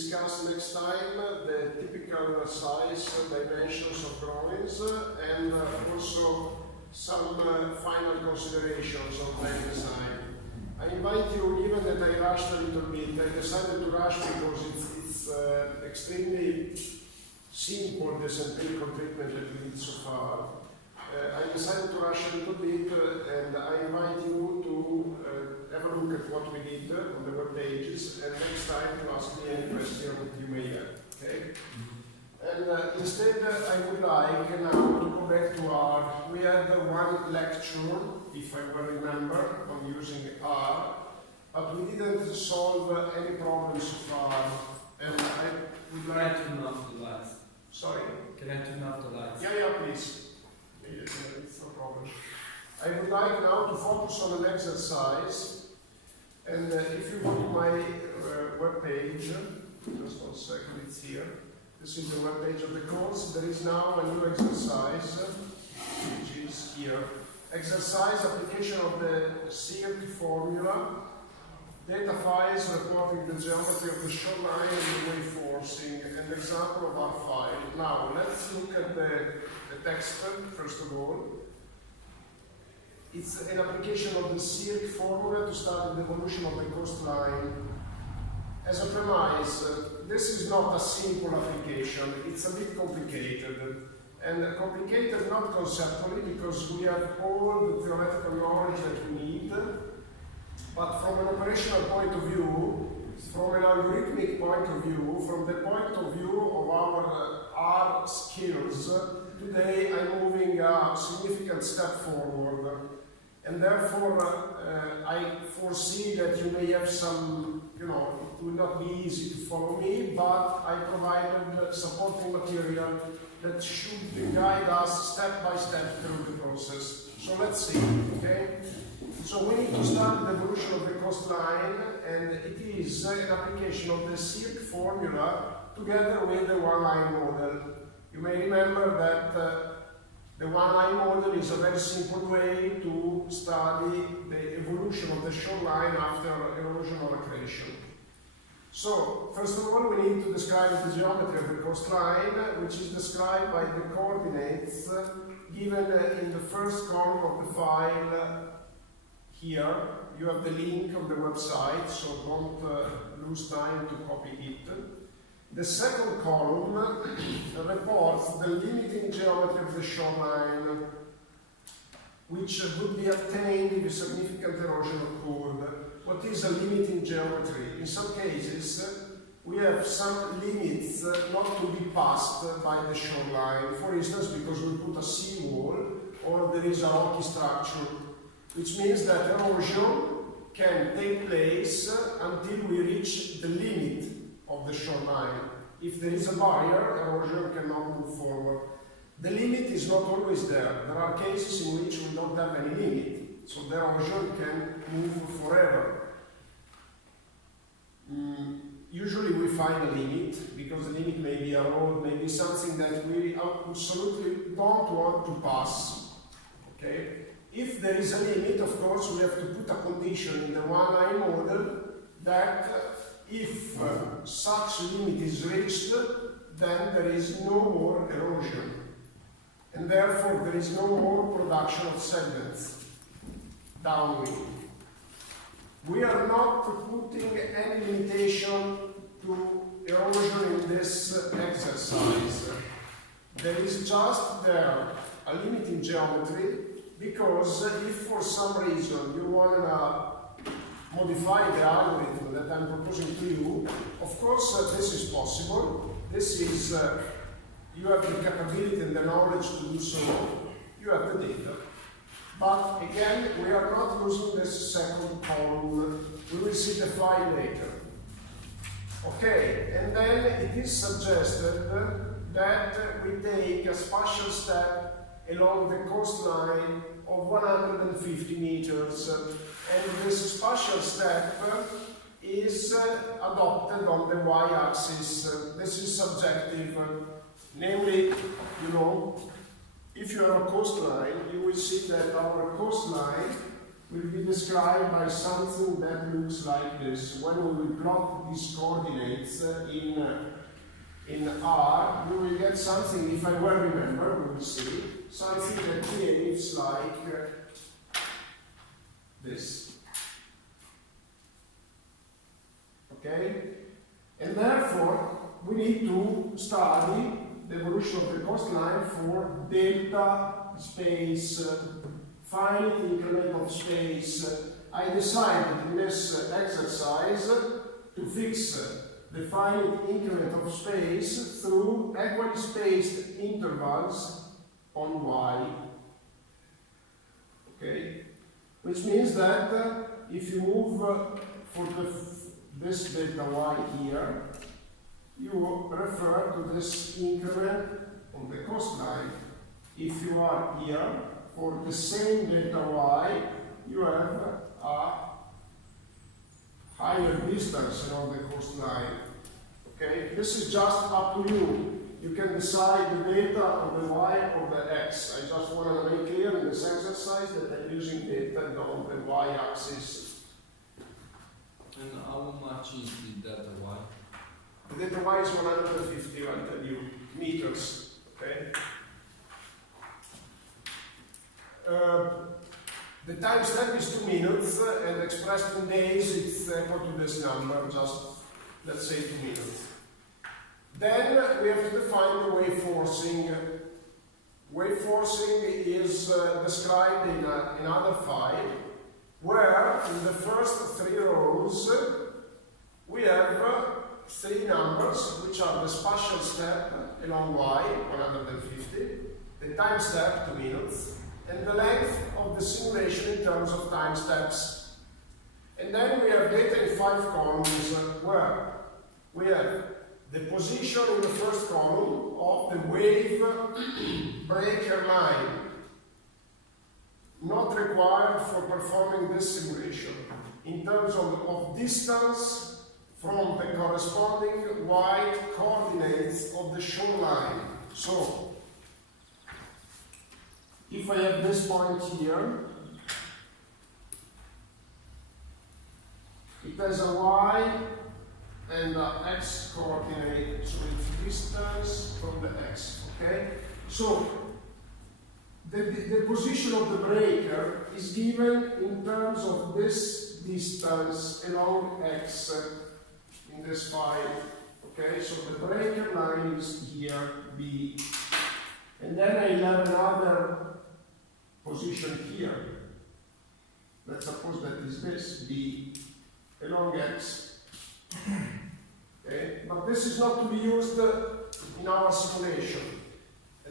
discuss next time the typical size, dimensions of drawings, and also some final considerations of land design. I invite you, given that I rushed a little bit, I decided to rush because it's extremely simple, this empirical treatment that we did so far. I decided to rush a little bit, and I invite you to have a look at what we did on the web pages, and next time to ask me any question that you may have. Okay? And instead, I would like now to go back to R. We had one lecture, if I well remember, on using R, but we didn't solve any problems so far. And I would like to turn off the lights. Sorry? Can I turn off the lights? Yeah, please. It's no problem. I would like now to focus on an exercise, and if you go to my web page, just 1 second, it's here. This is the web page of the course. There is now a new exercise, which is here. Exercise application of the SIRC formula. Data files reporting the geometry of the shoreline and the wave forcing, an example of our file. Now, let's look at the text first of all. It's an application of the SIRC formula to study the evolution of the coastline. As a premise, this is not a simple application, it's a bit complicated. And complicated not conceptually, because we have all the theoretical knowledge that we need, but from an operational point of view, from an algorithmic point of view, from the point of view of our R skills, today I'm moving a significant step forward. And therefore, I foresee that you may have some, it will not be easy to follow me, but I provided supporting material that should guide us step by step through the process. So let's see, okay? So we need to start the evolution of the coastline, and it is an application of the SIRC formula together with the one-line model. You may remember that the one-line model is a very simple way to study the evolution of the shoreline after erosion or accretion. So, first of all, we need to describe the geometry of the coastline, which is described by the coordinates given in the first column of the file. Here, you have the link of the website, so don't lose time to copy it. The second column reports the limiting geometry of the shoreline, which would be obtained if a significant erosion occurred. What is a limiting geometry? In some cases, we have some limits not to be passed by the shoreline. For instance, because we put a seawall or there is a rocky structure, which means that erosion can take place until we reach the limit of the shoreline. If there is a barrier, erosion cannot move forward. The limit is not always there. There are cases in which we don't have any limit, so the erosion can move forever. Usually we find a limit, because the limit may be a road, may be something that we absolutely don't want to pass. Okay? If there is a limit, of course, we have to put a condition in the one-line model that if such limit is reached, then there is no more erosion. And therefore, there is no more production of sediments downwind. We are not putting any limitation to erosion in this exercise. There is just there a limiting geometry, because if for some reason you want to modify the algorithm that I'm proposing to you, of course this is possible. This is, you have the capability and the knowledge to do so. You have the data. But again, we are not using this second column. We will see the file later. Okay, and then it is suggested that we take a spatial step along the coastline of 150 meters. And this spatial step is adopted on the y-axis. This is subjective. Namely, if you have a coastline, you will see that our coastline will be described by something that looks like this. When we will plot these coordinates in R, we will get something, if I well remember, we will see, something that behaves like this. Okay? And therefore, we need to study the evolution of the coastline for delta space, finite increment of space. I decided in this exercise to fix the finite increment of space through equally spaced intervals on y. Okay? Which means that if you move for this delta y here, you refer to this increment on the coastline. If you are here, for the same delta y, you have a higher distance along the coastline. Okay, this is just up to you. You can decide the data of the y or the x. I just want to make clear in this exercise that I'm using data on the y-axis. And how much is the delta y? The delta y is 150, I'll tell you, meters. Okay. The time step is 2 minutes, and expressed in days, it's equal to this number, just let's say 2 minutes. Then we have to define the wave forcing. Wave forcing is described in another file, where in the first 3 rows we have 3 numbers, which are the spatial step along y, 150, the time step, 2 minutes, and the length of the simulation in terms of time steps. And then we have data in 5 columns, where we have the position in the first column of the wave breaker line, not required for performing this simulation, in terms of distance from the corresponding y coordinates of the shoreline. So, if I have this point here, it has a y and an x coordinate, so it's distance from the x, okay? So, the position of the breaker is given in terms of this distance along x in this file, okay? So the breaker line is here, B. And then I have another position here. Let's suppose that is this, B, along x. Okay? But this is not to be used in our simulation.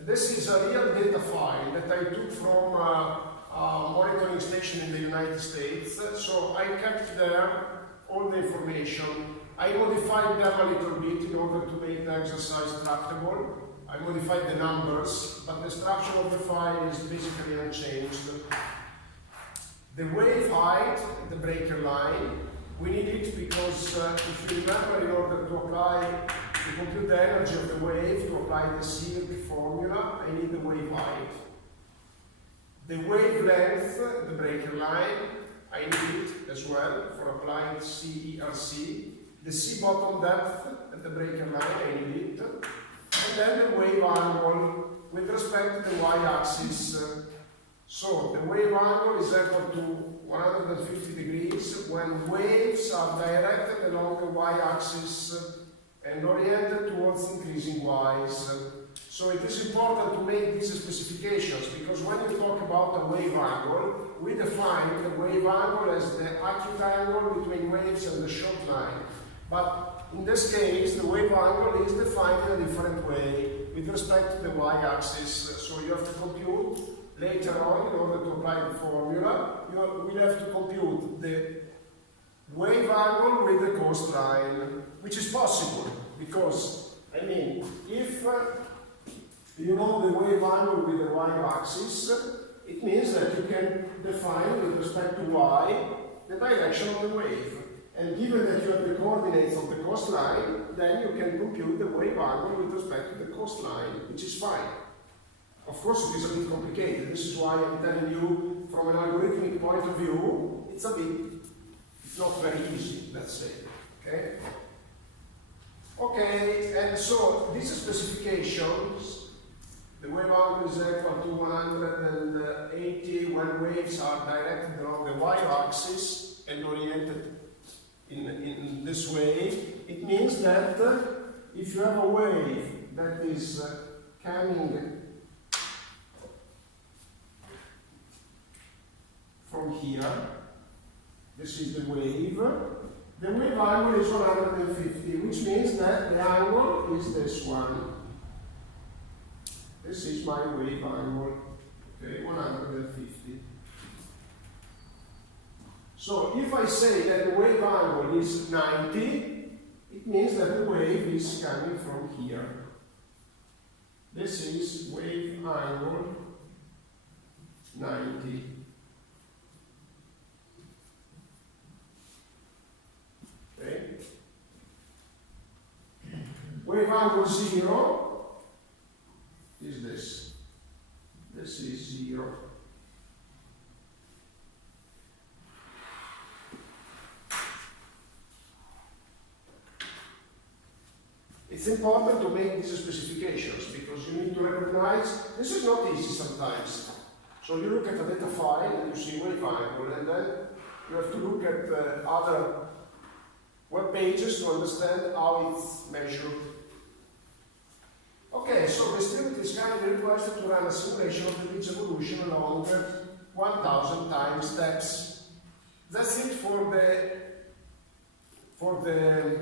This is a real data file that I took from a monitoring station in the United States. So I kept there all the information. I modified them a little bit in order to make the exercise tractable. I modified the numbers, but the structure of the file is basically unchanged. The wave height, the breaker line, we need it because if you remember, in order to compute the energy of the wave, to apply the CIRC formula, I need the wave height. The wavelength, the breaker line, I need it as well for applying CERC. The C bottom depth at the breaker line, I need it. And then the wave angle with respect to the y-axis. So the wave angle is equal to 150 degrees when waves are directed along the y-axis and oriented towards increasing y's. So it is important to make these specifications, because when you talk about a wave angle, we define the wave angle as the acute angle between waves and the short line. But in this case, the wave angle is defined in a different way with respect to the y-axis. So you have to compute later on, in order to apply the formula, you will have to compute the wave angle with the coastline, which is possible, because, I mean, if you know the wave angle with the y-axis, it means that you can define with respect to y the direction of the wave. And given that you have the coordinates of the coastline, then you can compute the wave angle with respect to the coastline, which is fine. Of course, it is a bit complicated. This is why I'm telling you from an algorithmic point of view, it's not very easy, let's say. Okay? Okay, and so these specifications, the wave angle is equal to 180 when waves are directed along the y-axis and oriented in this way. It means that if you have a wave that is coming from here, this is the wave angle is 150, which means that the angle is this one. This is my wave angle, okay, 150. So if I say that the wave angle is 90, it means that the wave is coming from here. This is wave angle 90. Okay. Wave angle 0 is this. This is 0. It's important to make these specifications because you need to recognize this is not easy sometimes. So you look at a data file and you see wave angle, and then you have to look at other web pages to understand how it's measured. Okay, so the student is kindly requested to run a simulation of the pitch evolution along 1000 time steps. That's it for the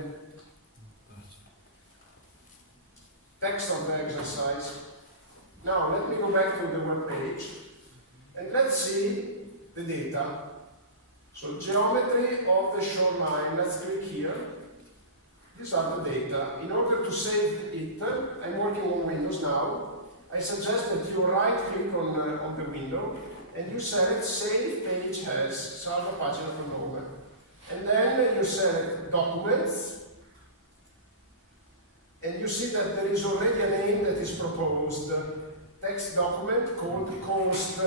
text of the exercise. Now let me go back to the web page and let's see the data. So geometry of the shoreline, let's click here. These are the data. In order to save it, I'm working on Windows now. I suggest that you right click on the window and you select Save Page As, salva pagina con nome. And then you select Documents. And you see that there is already a name that is proposed. Text document called coast.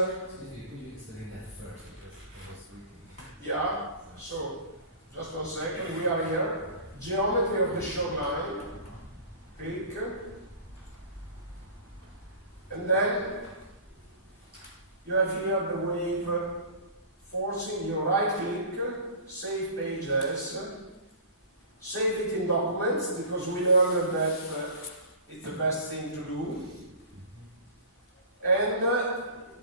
Yeah, so just 1 second, we are here. Geometry of the shoreline. Click. And then you have here the wave forcing. You right click, save page as. Save it in documents because we learned that it's the best thing to do. And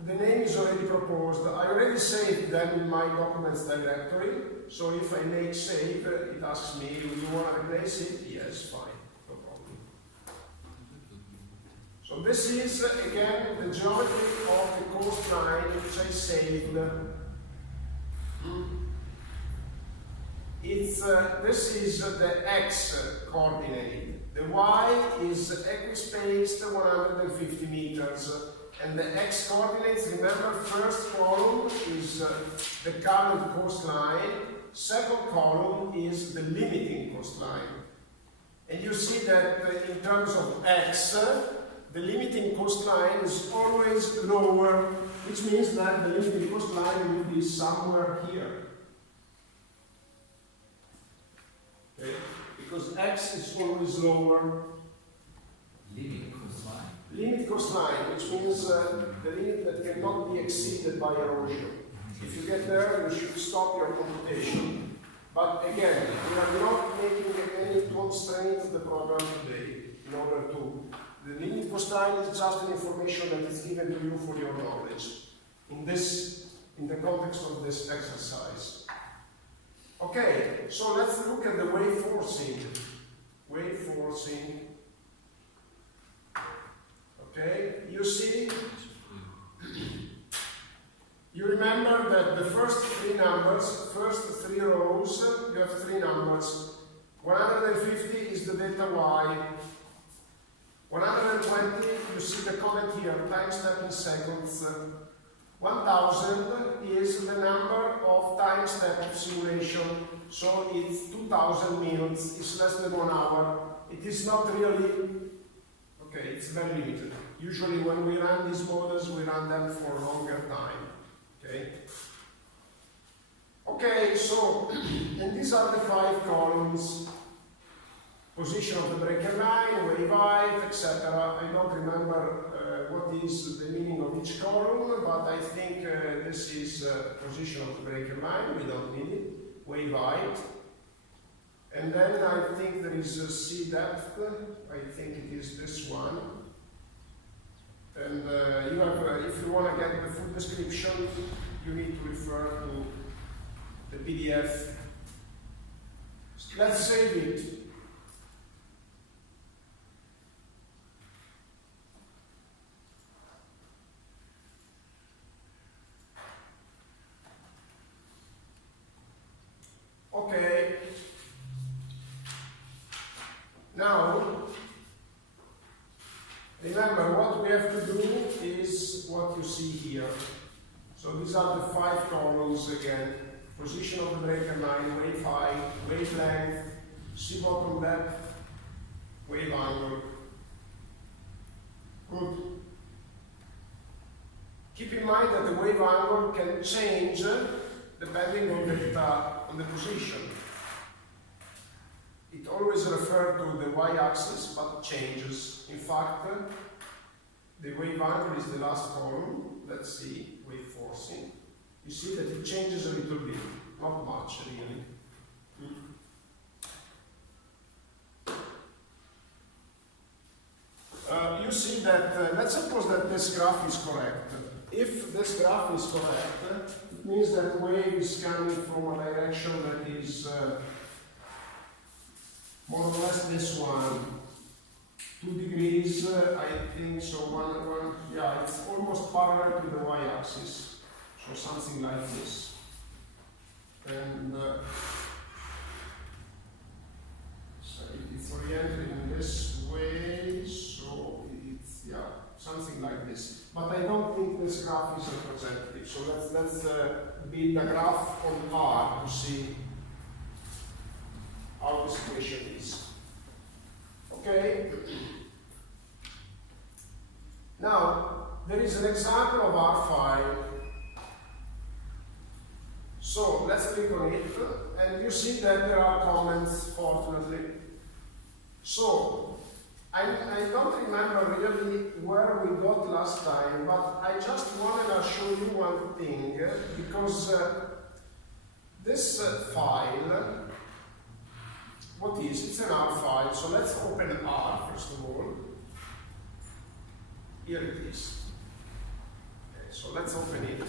the name is already proposed. I already saved them in my documents directory. So if I make save, it asks me, do you want to replace it? Yes, fine, no problem. So this is again the geometry of the coastline which I saved. This is the x coordinate. The y is equispaced 150 meters. And the x coordinates, remember, first column is the current coastline, second column is the limiting coastline. And you see that in terms of x, the limiting coastline is always lower, which means that the limiting coastline will be somewhere here. Okay? Because x is always lower. Limit coastline, which means the limit that cannot be exceeded by erosion. If you get there, you should stop your computation. But again, we are not making any constraint of the program today in order to. The limit coastline is just an information that is given to you for your knowledge in the context of this exercise. Okay, so let's look at the wave forcing. Wave forcing. Okay, you see, you remember that the first three numbers, first three rows, you have three numbers. 150 is the delta y. 120, you see the comment here, time step in seconds. 1000 is the number of time step of simulation, so it's 2000 minutes, it's less than 1 hour. It is not really, okay, it's very limited. Usually when we run these models, we run them for a longer time. Okay? Okay, so, and these are the 5 columns. Position of the breaker line, wave height, etc. I don't remember what is the meaning of each column, but I think this is position of the breaker line, we don't need it. Wave height. And then I think there is a C depth, I think it is this one. And you have, if you want to get the full description, you need to refer to the PDF. Let's save it. Okay. Now, remember what we have to do is what you see here. So these are the 5 columns again. Position of the breaker line, wave height, wavelength, sea bottom depth, wave angle. Good. Keep in mind that the wave angle can change depending on the position. It always refers to the y-axis, but changes. In fact, the wave angle is the last column. Let's see, wave forcing. You see that it changes a little bit, not much really. You see that, let's suppose that this graph is correct. If this graph is correct, it means that wave is coming from a direction that is more or less this one. 2 degrees, I think, so yeah, it's almost parallel to the y-axis. So something like this. And so it's oriented in this way, so it's, yeah, something like this. But I don't think this graph is representative. So let's build a graph on R to see how the situation is. Okay? Now, there is an example of R file. So let's click on it, and you see that there are comments, fortunately. So, I don't remember really where we got last time, but I just wanted to show you one thing, because this file, what is? It's an R file, so let's open R first of all. Here it is. Okay, so let's open it.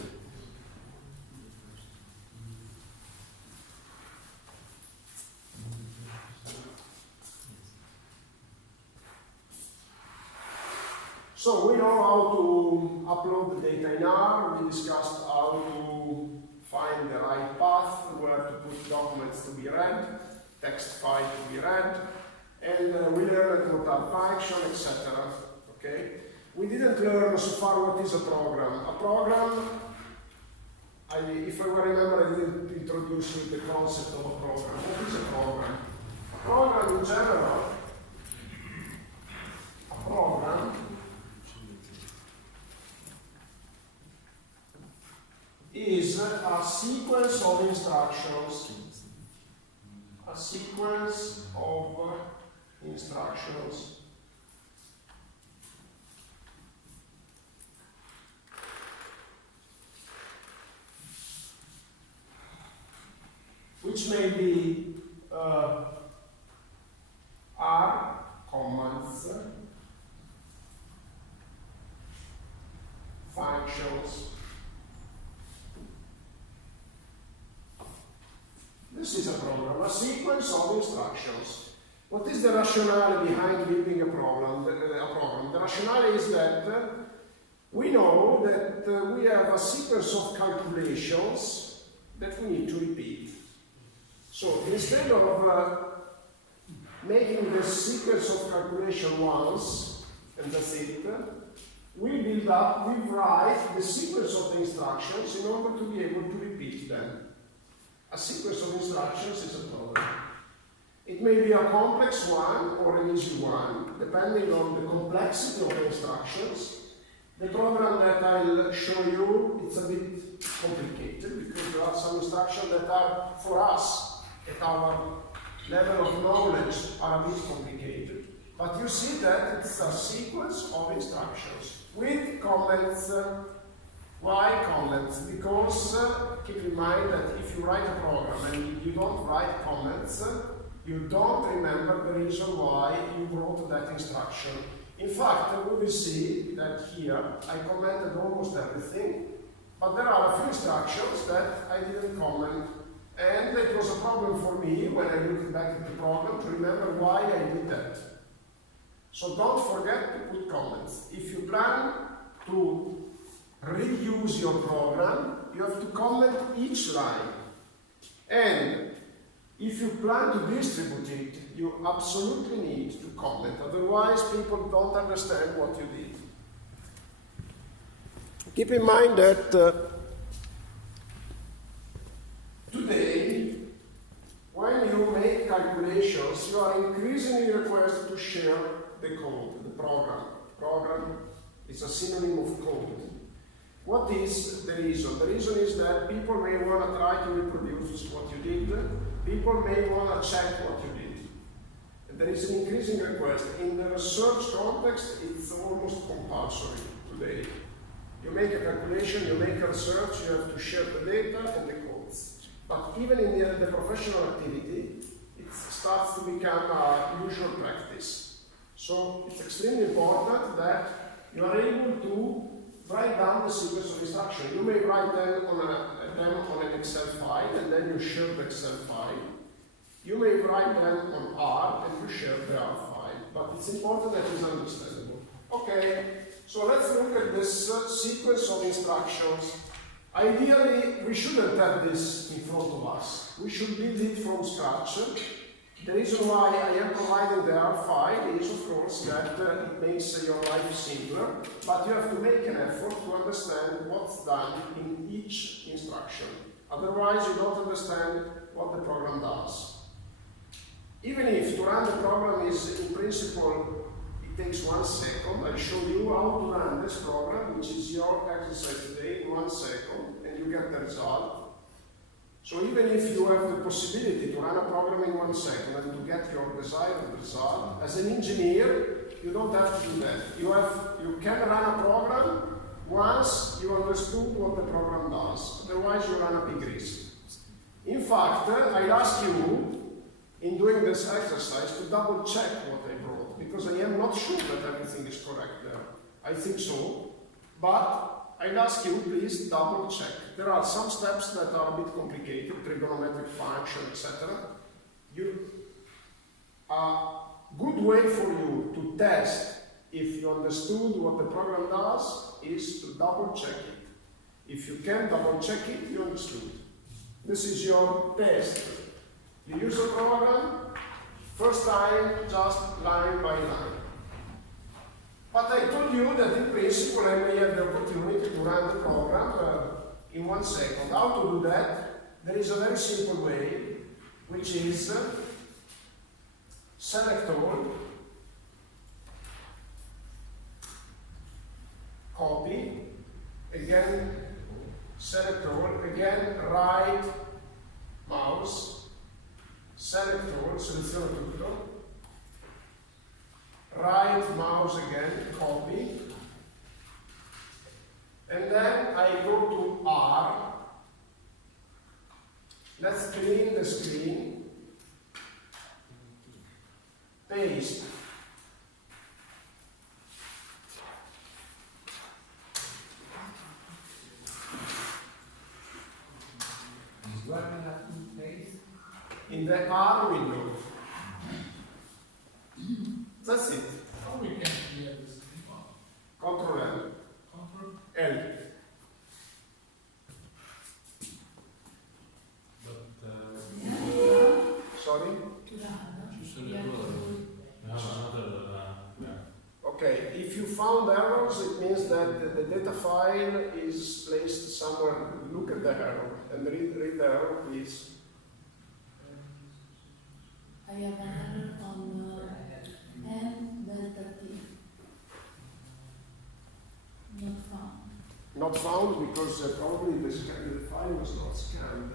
So we know how to upload the data in R. We discussed how to find the right path, where to put documents to be read, text file to be read, and we learned what are functions, etc. Okay? We didn't learn so far what is a program. A program, if I remember, I didn't introduce you the concept of a program. What is a program? A program in general, a program is a sequence of instructions. A sequence of instructions. Which may be R commands, functions. This is a program, a sequence of instructions. What is the rationale behind building a program? The rationale is that we know that we have a sequence of calculations that we need to repeat. So instead of making the sequence of calculation once, and that's it, we write the sequence of the instructions in order to be able to repeat them. A sequence of instructions is a program. It may be a complex one or an easy one, depending on the complexity of the instructions. The program that I'll show you, it's a bit complicated because there are some instructions that are, for us, at our level of knowledge, are a bit complicated. But you see that it's a sequence of instructions with comments. Why comments? Because keep in mind that if you write a program and you don't write comments, you don't remember the reason why you wrote that instruction. In fact, we will see that here I commented almost everything, but there are a few instructions that I didn't comment, and it was a problem for me when I looked back at the program to remember why I did that. So don't forget to put comments. If you plan to reuse your program, you have to comment each line. And if you plan to distribute it, you absolutely need to comment, otherwise people don't understand what you did. Keep in mind that today, when you make calculations, you are increasingly requested to share the code, the program. Program is a synonym of code. What is the reason? The reason is that people may want to try to reproduce what you did. People may want to check what you did. And there is an increasing request. In the research context, it's almost compulsory today. You make a calculation, you make a research, you have to share the data and the codes. But even in the professional activity, it starts to become a usual practice. So it's extremely important that you are able to write down the sequence of instructions. You may write them on an Excel file, and then you share the Excel file. You may write them on R, and you share the R file. But it's important that it's understandable. Okay, so let's look at this sequence of instructions. Ideally, we shouldn't have this in front of us. We should build it from scratch. The reason why I am providing the R file is, of course, that it makes your life simpler, but you have to make an effort to understand what's done in each instruction. Otherwise, you don't understand what the program does. Even if to run the program is, in principle, it takes 1 second, I'll show you how to run this program, which is your exercise today, in 1 second, and you get the result. So even if you have the possibility to run a program in 1 second and to get your desired result, as an engineer, you don't have to do that. You can run a program once you understood what the program does. Otherwise, you run a big risk. In fact, I'll ask you, in doing this exercise, to double check what I wrote, because I am not sure that everything is correct there. I think so, but I'll ask you, please double check. There are some steps that are a bit complicated, trigonometric function, etc. A good way for you to test if you understood what the program does is to double check it. If you can double check it, you understood. This is your test. You use a program, first time, just line by line. But I told you that in principle I may have the opportunity to run the program in 1 second. How to do that? There is a very simple way, which is select all, copy, again select all, again right mouse, select all, seleziona tutto, right mouse again, copy, and then I go to R. Let's clean the screen, paste, What we have to paste? in the R window. That's it. How we can clear this? Control L. Control? L. Sorry? Ci sono errori. Okay, if you found errors, it means that the data file is placed somewhere. Look at the error and read the error, please. I have an error on N delta T. Not not found because probably the file was not scanned.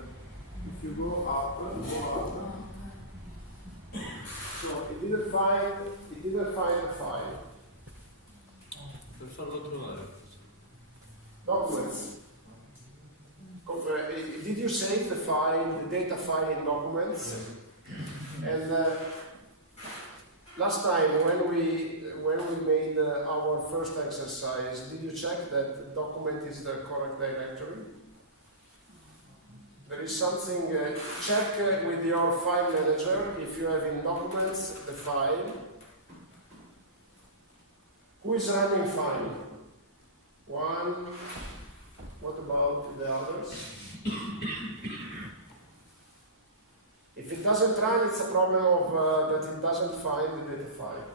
If you go up, so it didn't find the file. Per farlo trovare. Documents. Did you save the file, the data file in documents? And last time when we made our first exercise, did you check that the document is the correct directory? There is something, check with your file manager if you have in documents the file. Who is running file? One. What about the others? If it doesn't run, it's a problem of that it doesn't find the data file.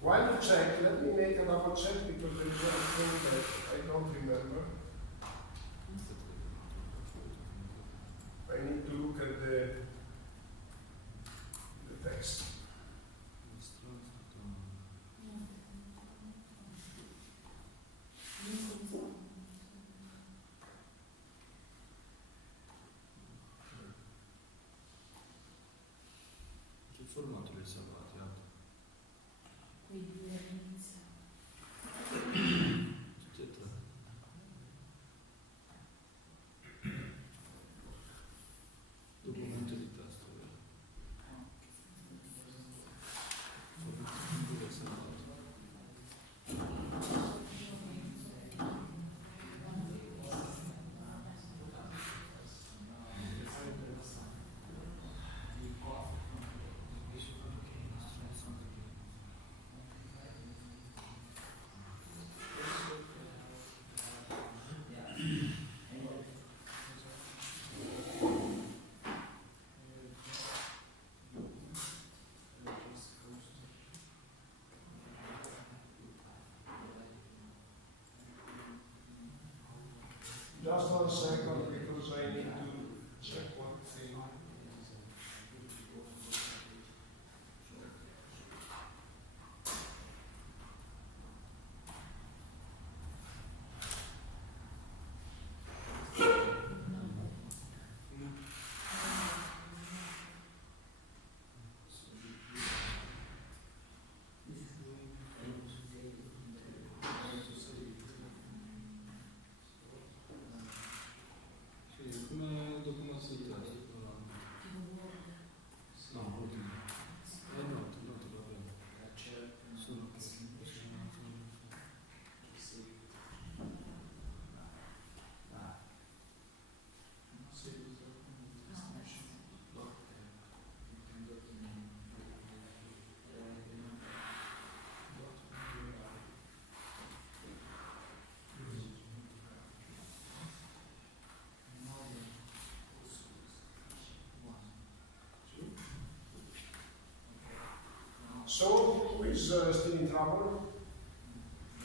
While you check, let me make a double check because there is one thing that I don't remember. I need to look at the text. Che formato li salvati? Qui due all'inizio. Tutti e tre. Documento di testo, vero? Formato due salvati. Just 1 second because I need to check one thing. Sì, come documento di testo. No, ultimo. No, va bene. Sono che So, who is still in trouble?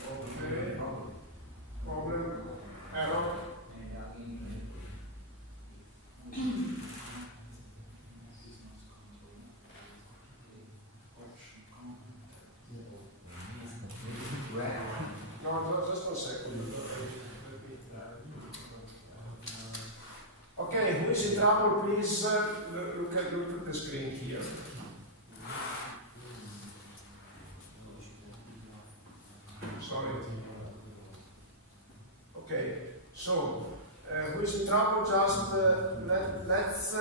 Okay. Problem, error. No, just 1 second. Okay, who is in trouble? Please look at the screen here. Sorry. Okay, so who is in trouble? Just let's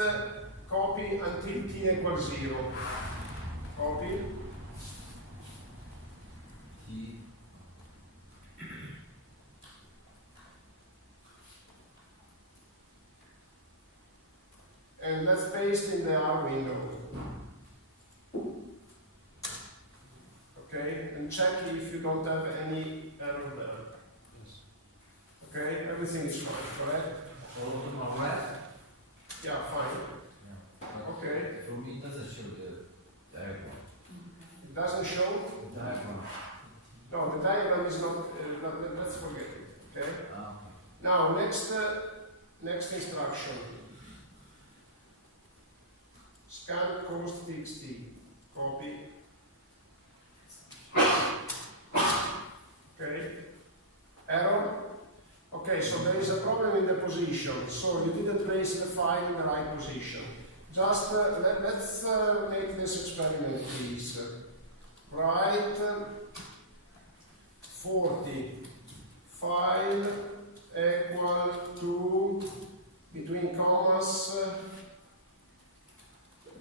copy until t equals 0. Copy. And let's paste in the R window. Okay, and check if you don't have any error there. Yes. Okay, everything is fine, correct? All of them are red? Yeah, fine. Yeah. Okay. For me, it doesn't show the diagram. Doesn't show? The diagram. No, the diagram is not, let's forget it, okay? Ah, Now, next instruction. Scan cost txt, copy. Okay, error. Okay, so there is a problem in the position, so you didn't place the file in the right position. Just let's make this experiment, please. Write 40 file equal to, between commas,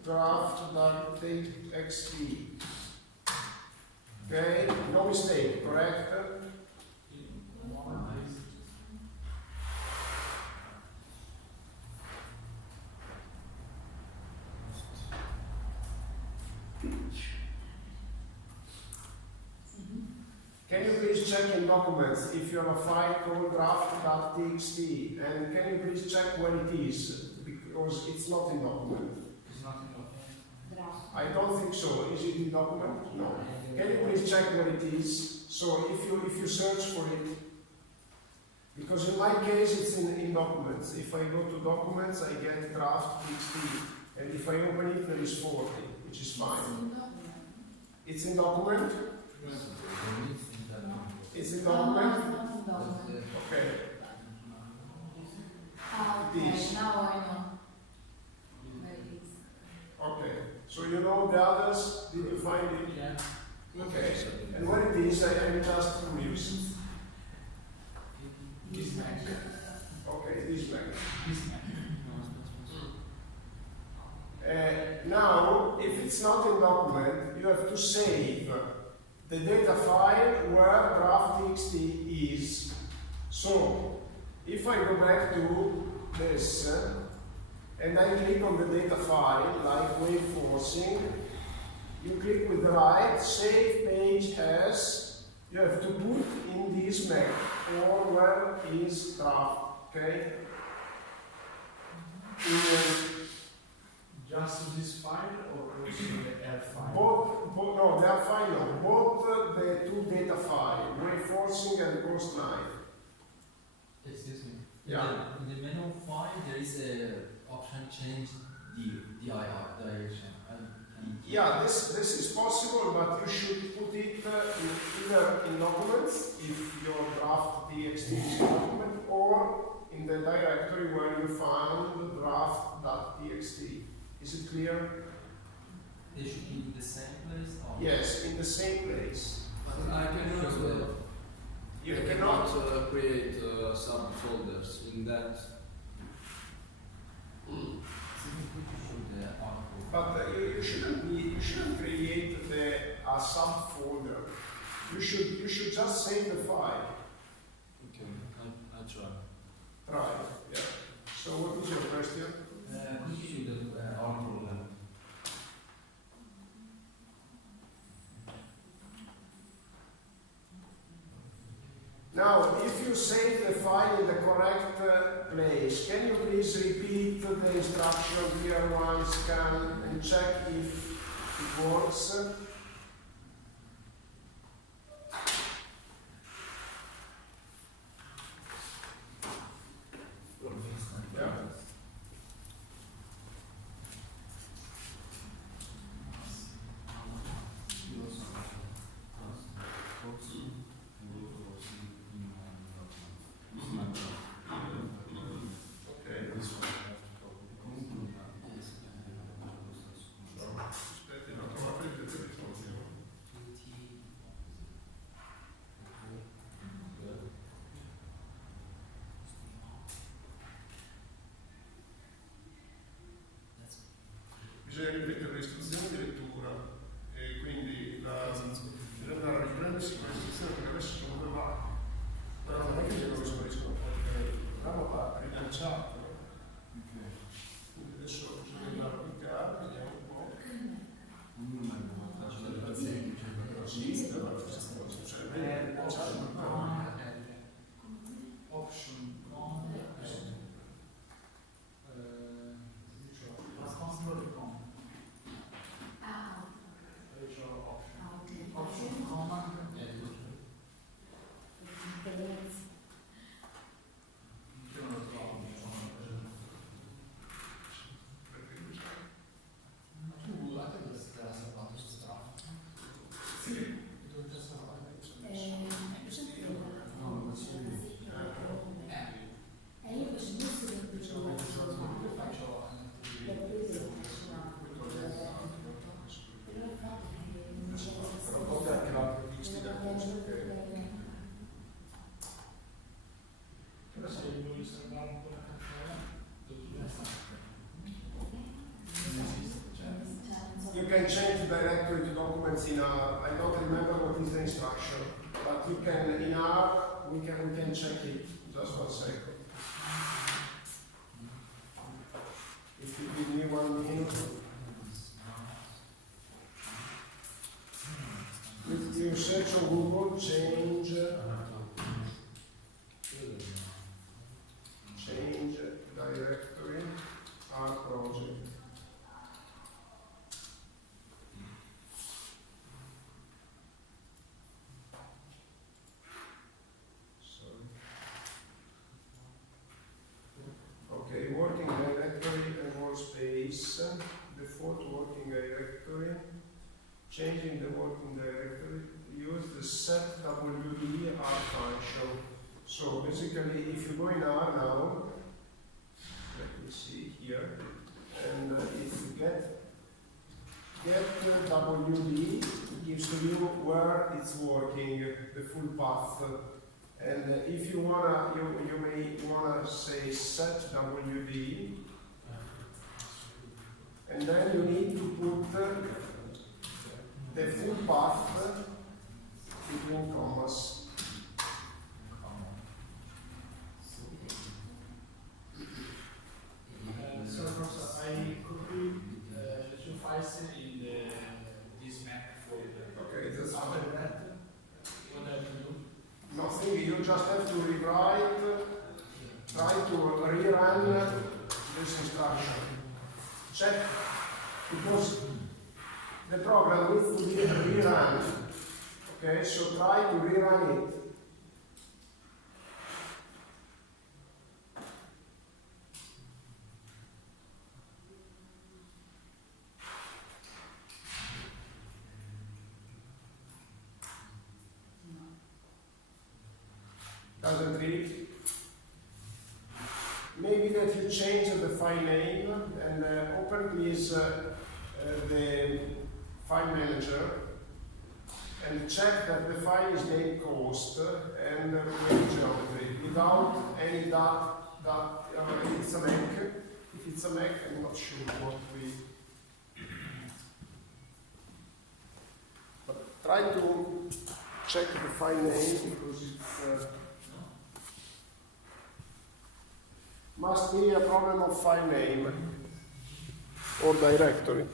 draft.txt. Okay, no mistake, correct? Can you please check in documents if you have a file called draft.txt, and can you please check where it is, because it's not in document. It's not enough. Draft. I don't think so. Is it in document? No. Can you please check where it is? So if you search for it, because in my case it's in documents. If I go to documents, I get draft.txt, and if I open it, there is 40, which is fine. It's in document. It's in No, document. it's not in document. Okay. Ah, It okay, is. now I know where it is. Okay. So you know the others? Did you find it? Yeah. Okay. And where it is, I am just curious. This match. Okay, this way. This match. Now, if it's not in document, you have to save the data file where draft.txt is. So, if I go back to this and I click on the data file, like wave forcing, you click with the right, save page as, you have to put in this Mac or where is draft, okay? Just this file or also the L file? No, they are final. Both the two data files, wave forcing and ghost knife. Excuse me. Yeah. In the menu file, there is a option change the direction. Yeah, this is possible, but you should put it either in documents if your draft.txt is in document, or in the directory where you found draft.txt. Is it clear? They should be in the same place. Or Yes, in the same place. But I cannot, You I cannot. cannot create subfolders in that. the article. But you shouldn't create a subfolder. You should just save the file. Okay, I try. Right. Yeah. So what is your question? Could you show the article? Now, if you save the file in the correct place, can you please repeat the instruction here one scan and check if it works? Yeah. Okay. Aspetta, no, trovo can change directory to documents in R. I don't remember what is the instruction, but you can in R. We can check it. Just 1 second. If you give me 1 minute. If you search on Google, change directory, R project. Sorry. Okay, working directory and workspace, default working directory, changing the working directory, use the set wd R function. So basically, if you go in R now, let me see here, and if you get wd, it gives to you where it's working, the full path. And if you wanna, you may wanna say set wd, and then you need to put the full path between commas. So, Professor, I copied the two files in this Mac folder. Okay, that's After fine. that, what I have to do? Nothing, you just have to rewrite, try to rerun this instruction. Check, because the program needs to be rerun. Okay, so try to rerun it. Doesn't read. Maybe that you change the file name and open please the file manager and check that the file is named cost and with geometry without any if it's a Mac. If it's a Mac, I'm not sure what we. But try to check the file name because it's. Must be a problem of file name or directory.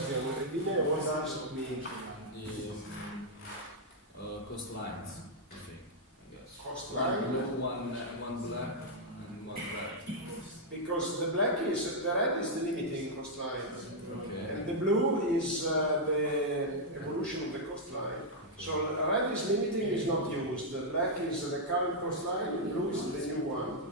question. Linee, what does it mean? The coastlines, I think, I guess. Coastline? One black and one red. Because the red is the limiting coastline. Okay. And the blue is the evolution of the coastline. So red is limiting, is not used. The black is the current coastline, the blue is the new one.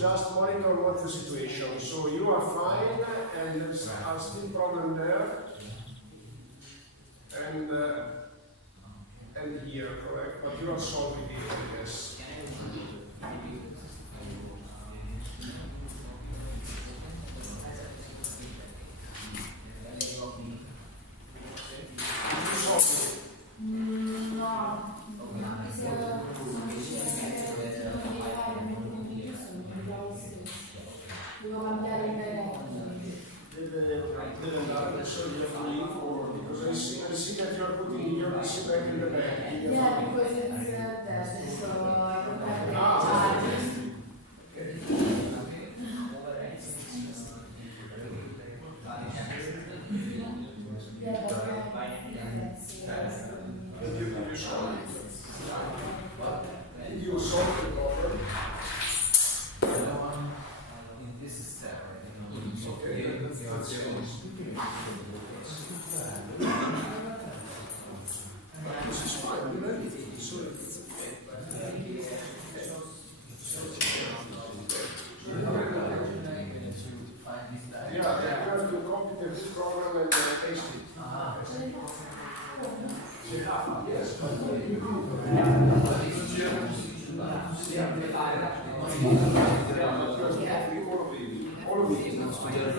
Just monitor what's the situation. So you are fine, and there are still problems there, and here, correct? But you are solving it, I guess. You solve it. Devo cambiare il telefono. Deve andare, so you have to leave, or because I see that you are putting your PC back in the bag. Yeah, because it's there, so I don't have to Ah, charge. okay. Yeah, but Did you solve it? Did you solve the problem? Okay, that's This is fine, we're ready. So, Yes. All of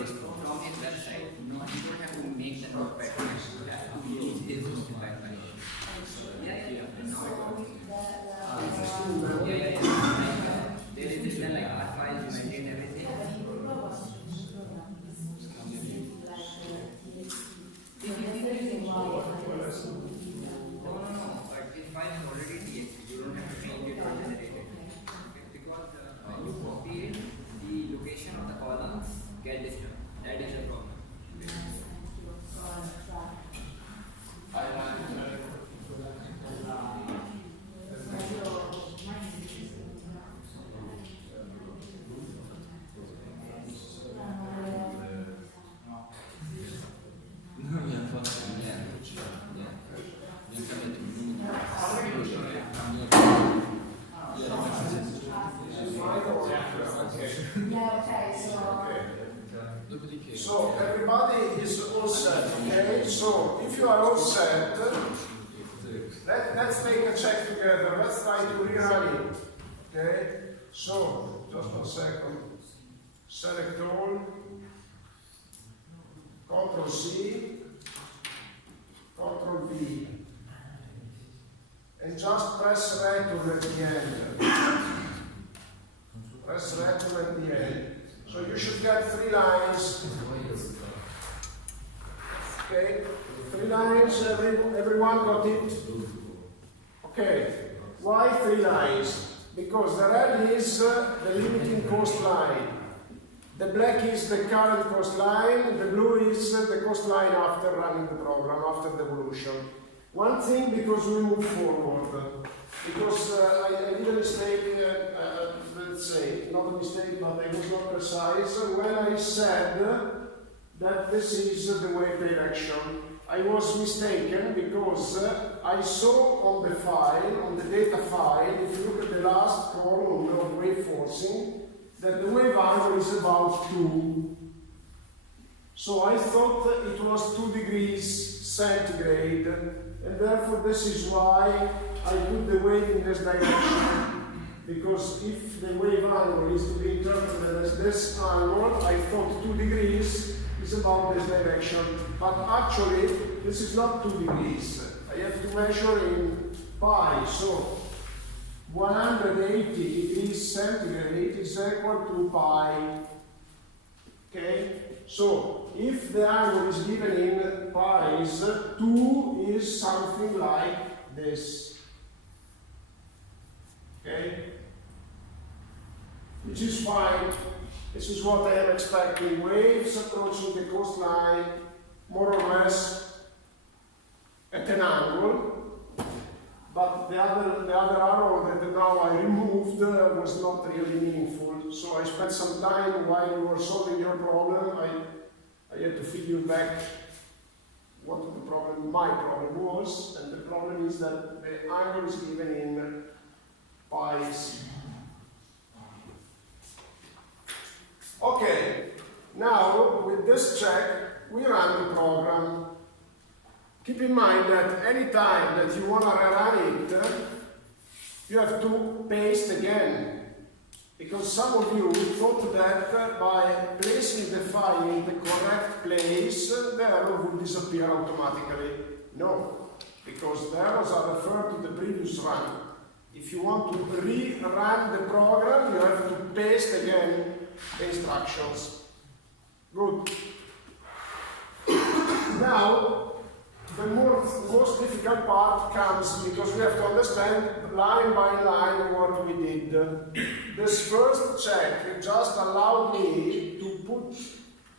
it. From its website, you don't have to make the notepad. You have to use this notepad. Yeah. There is this like art files, you maintain everything. No. But this file is already TXT. You don't have to change it or generate it. Because when you copy it, the location of the columns get disturbed. That is the problem. Yeah, okay, so. So everybody is all set, okay? So if you are all set, let's make a check together. Let's try to rerun it, okay? So, just 1 second. Select all. Ctrl C. Ctrl V. And just press return at the end. Press return at the end. So you should get 3 lines. Okay, 3 lines, everyone got it? Okay, why 3 lines? Because the red is the limiting cost line. The black is the current cost line, the blue is the cost line after running the program, after the evolution. One thing, because we move forward. Because I did a mistake, let's say, not a mistake, but I was not precise, when I said that this is the wave direction. I was mistaken because I saw on the file, on the data file, if you look at the last column of wave forcing, that the wave angle is about 2. So I thought that it was 2 degrees centigrade, and therefore this is why I put the wave in this direction. Because if the wave angle is to be interpreted as this angle, I thought 2 degrees is about this direction. But actually, this is not 2 degrees. I have to measure in pi. So 180 degrees centigrade is equal to pi. Okay? So if the angle is given in pi's, 2 is something like this. Okay? Which is fine. This is what I am expecting. Waves approaching the coastline more or less at an angle. But the other arrow that now I removed was not really meaningful. So I spent some time while you were solving your problem. I had to feed you back what the problem, my problem was. And the problem is that the angle is given in pi's. Okay, now with this check, we run the program. Keep in mind that any time that you want to rerun it, you have to paste again. Because some of you thought that by placing the file in the correct place, the error would disappear automatically. No, because the errors are referred to the previous run. If you want to rerun the program, you have to paste again the instructions. Good. Now, the most difficult part comes because we have to understand line by line what we did. This first check just allowed me to put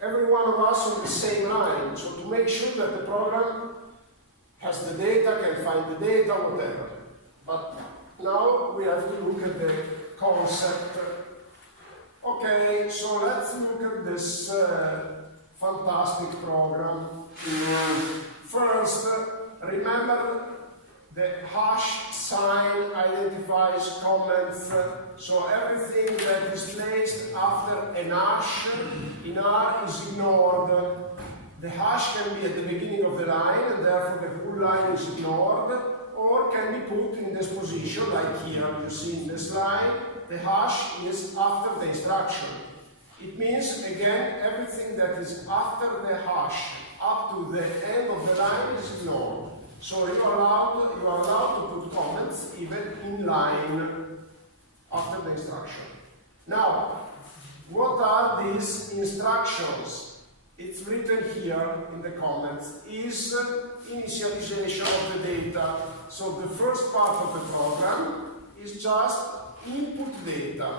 every one of us on the same line, so to make sure that the program has the data, can find the data, whatever. But now we have to look at the concept. Okay, so let's look at this fantastic program. First, remember the hash sign identifies comments. So everything that is placed after an hash in R is ignored. The hash can be at the beginning of the line, and therefore the whole line is ignored, or can be put in this position, like here, you see in this line, the hash is after the instruction. It means, again, everything that is after the hash, up to the end of the line is ignored. So you are allowed to put comments even in line after the instruction. Now, what are these instructions? It's written here in the comments, is initialization of the data. So the first part of the program is just input data.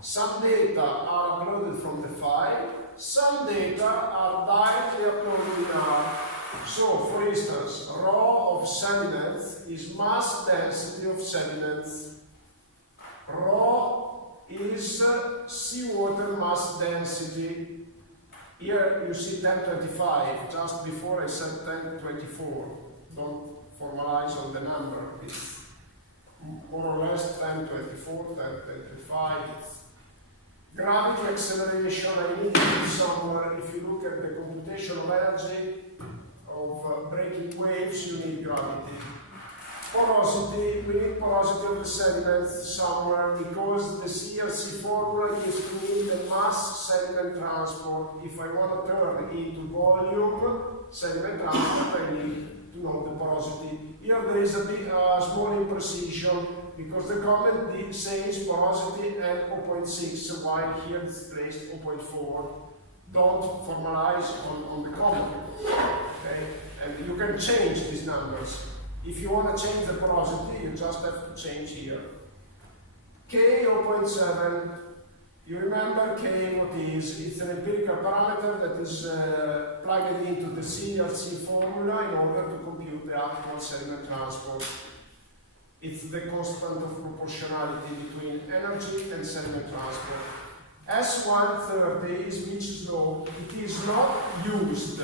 Some data are uploaded from the file, some data are directly uploaded in R. So, for instance, raw of sediments is mass density of sediments. Raw is seawater mass density. Here you see 1025, just before I said 1024. Don't formalize on the number. It's more or less 1024, 1025. Gravity acceleration, I need it somewhere. If you look at the computation of energy of breaking waves, you need gravity. Porosity, we need porosity of the sediments somewhere because the CRC formula is to mean the mass sediment transport. If I want to turn into volume sediment transport, I need to know the porosity. Here there is a small imprecision because the comment says porosity and 0.6, while here it's placed 0.4. Don't formalize on the comment. Okay? And you can change these numbers. If you want to change the porosity, you just have to change here. K 0.7, you remember K what is? It's an empirical parameter that is plugged into the CRC formula in order to compute the actual sediment transport. It's the constant of proportionality between energy and sediment transport. S130 is Mitchell's law. It is not used.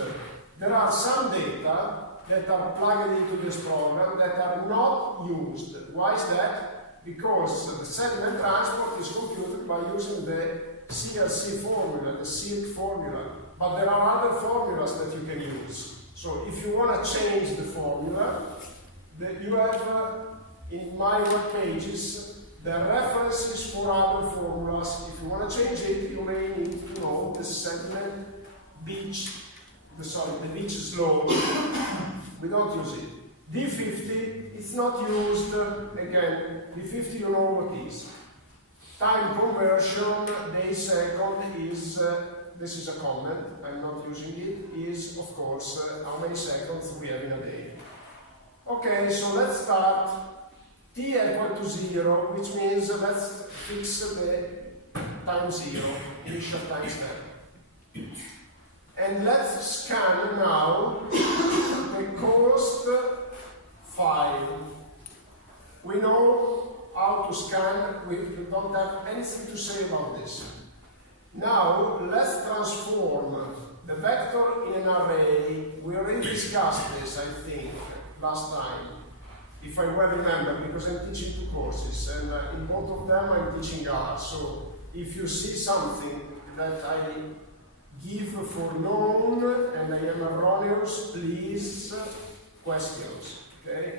There are some data that are plugged into this program that are not used. Why is that? Because the sediment transport is computed by using the CRC formula, the CIRC formula. But there are other formulas that you can use. So if you want to change the formula, you have in my web pages the references for other formulas. If you want to change it, you may need to know the sediment beach, the Mitchell's law. We don't use it. D50, it's not used. Again, D50 you know what is. Time conversion, day second is, this is a comment, I'm not using it, is of course how many seconds we have in a day. Okay, so let's start. T equal to 0, which means let's fix the time 0, initial time step. And let's scan now the coast file. We know how to scan, we don't have anything to say about this. Now, let's transform the vector in an array. We already discussed this, I think, last time, if I well remember, because I'm teaching 2 courses, and in both of them I'm teaching R. So, if you see something that I give for known and I am erroneous, please questions, okay?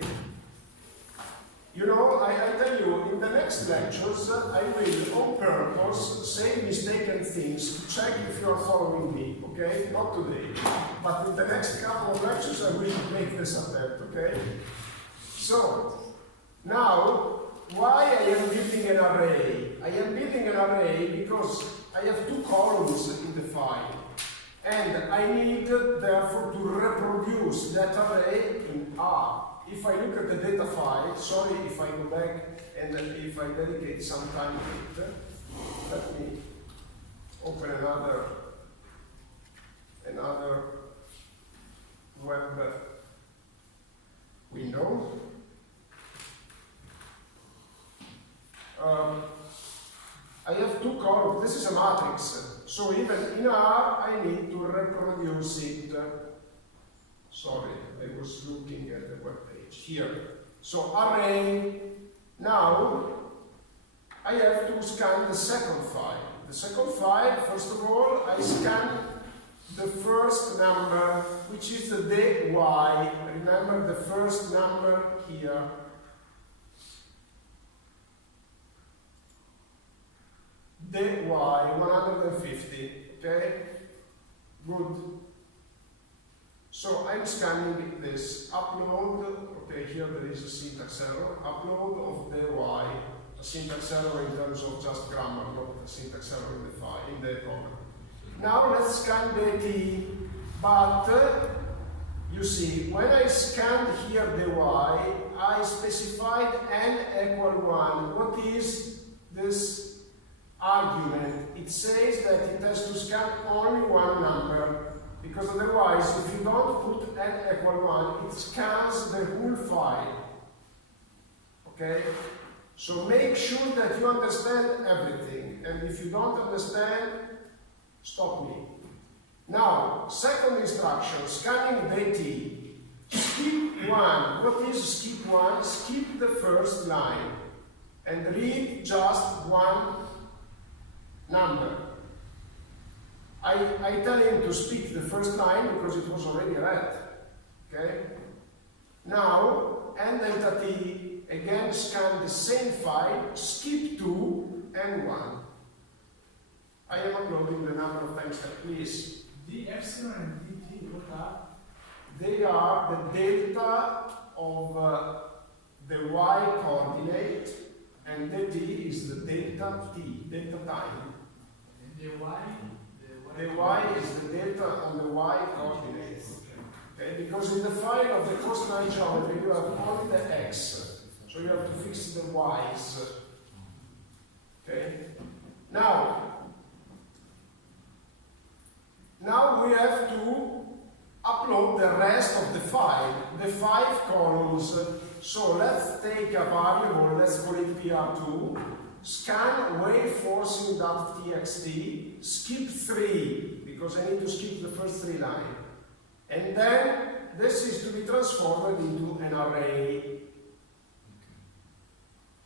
You know, I tell you, in the next lectures, I will, on purpose, say mistaken things to check if you are following me, okay? Not today, but in the next couple of lectures, I will make this attempt, okay? So, now, why I am building an array? I am building an array because I have 2 columns in the file, and I need, therefore, to reproduce that array in R. If I look at the data file, sorry if I go back and if I dedicate some time to it, let me open another web window. I have 2 columns. This is a matrix, so even in R I need to reproduce it. Sorry, I was looking at the web page here. So array. Now I have to scan the second file. The second file, first of all, I scan the first number, which is the dy. Remember the first number here. dy 150. Okay? Good. So I'm scanning this. Upload. Okay, here there is a syntax error. Upload of dy. A syntax error in terms of just grammar, not a syntax error in the file, in the program. Now let's scan the t, but you see, when I scanned here dy, I specified n equal 1. What is this argument? It says that it has to scan only one number, because otherwise, if you don't put n equal 1, it scans the whole file. Okay? So make sure that you understand everything, and if you don't understand, stop me. Now, second instruction, scanning dt. Skip 1. What is skip 1? Skip the first line and read just one number. I tell him to speak the first line because it was already read. Okay? Now, n delta t, again scan the same file, skip 2 and 1. I am uploading the number of times that please. The epsilon and dt, what are? They are the delta of the y coordinate, and the t is the delta t, delta time. And the y? The y is the delta on the y coordinate. Okay, because in the file of the coastline geometry you have only the x, so you have to fix the y's. Okay. Now we have to upload the rest of the file, the 5 columns. So let's take a variable, let's call it PR2, scan waveforcing.txt, skip 3, because I need to skip the first 3 lines. And then this is to be transformed into an array.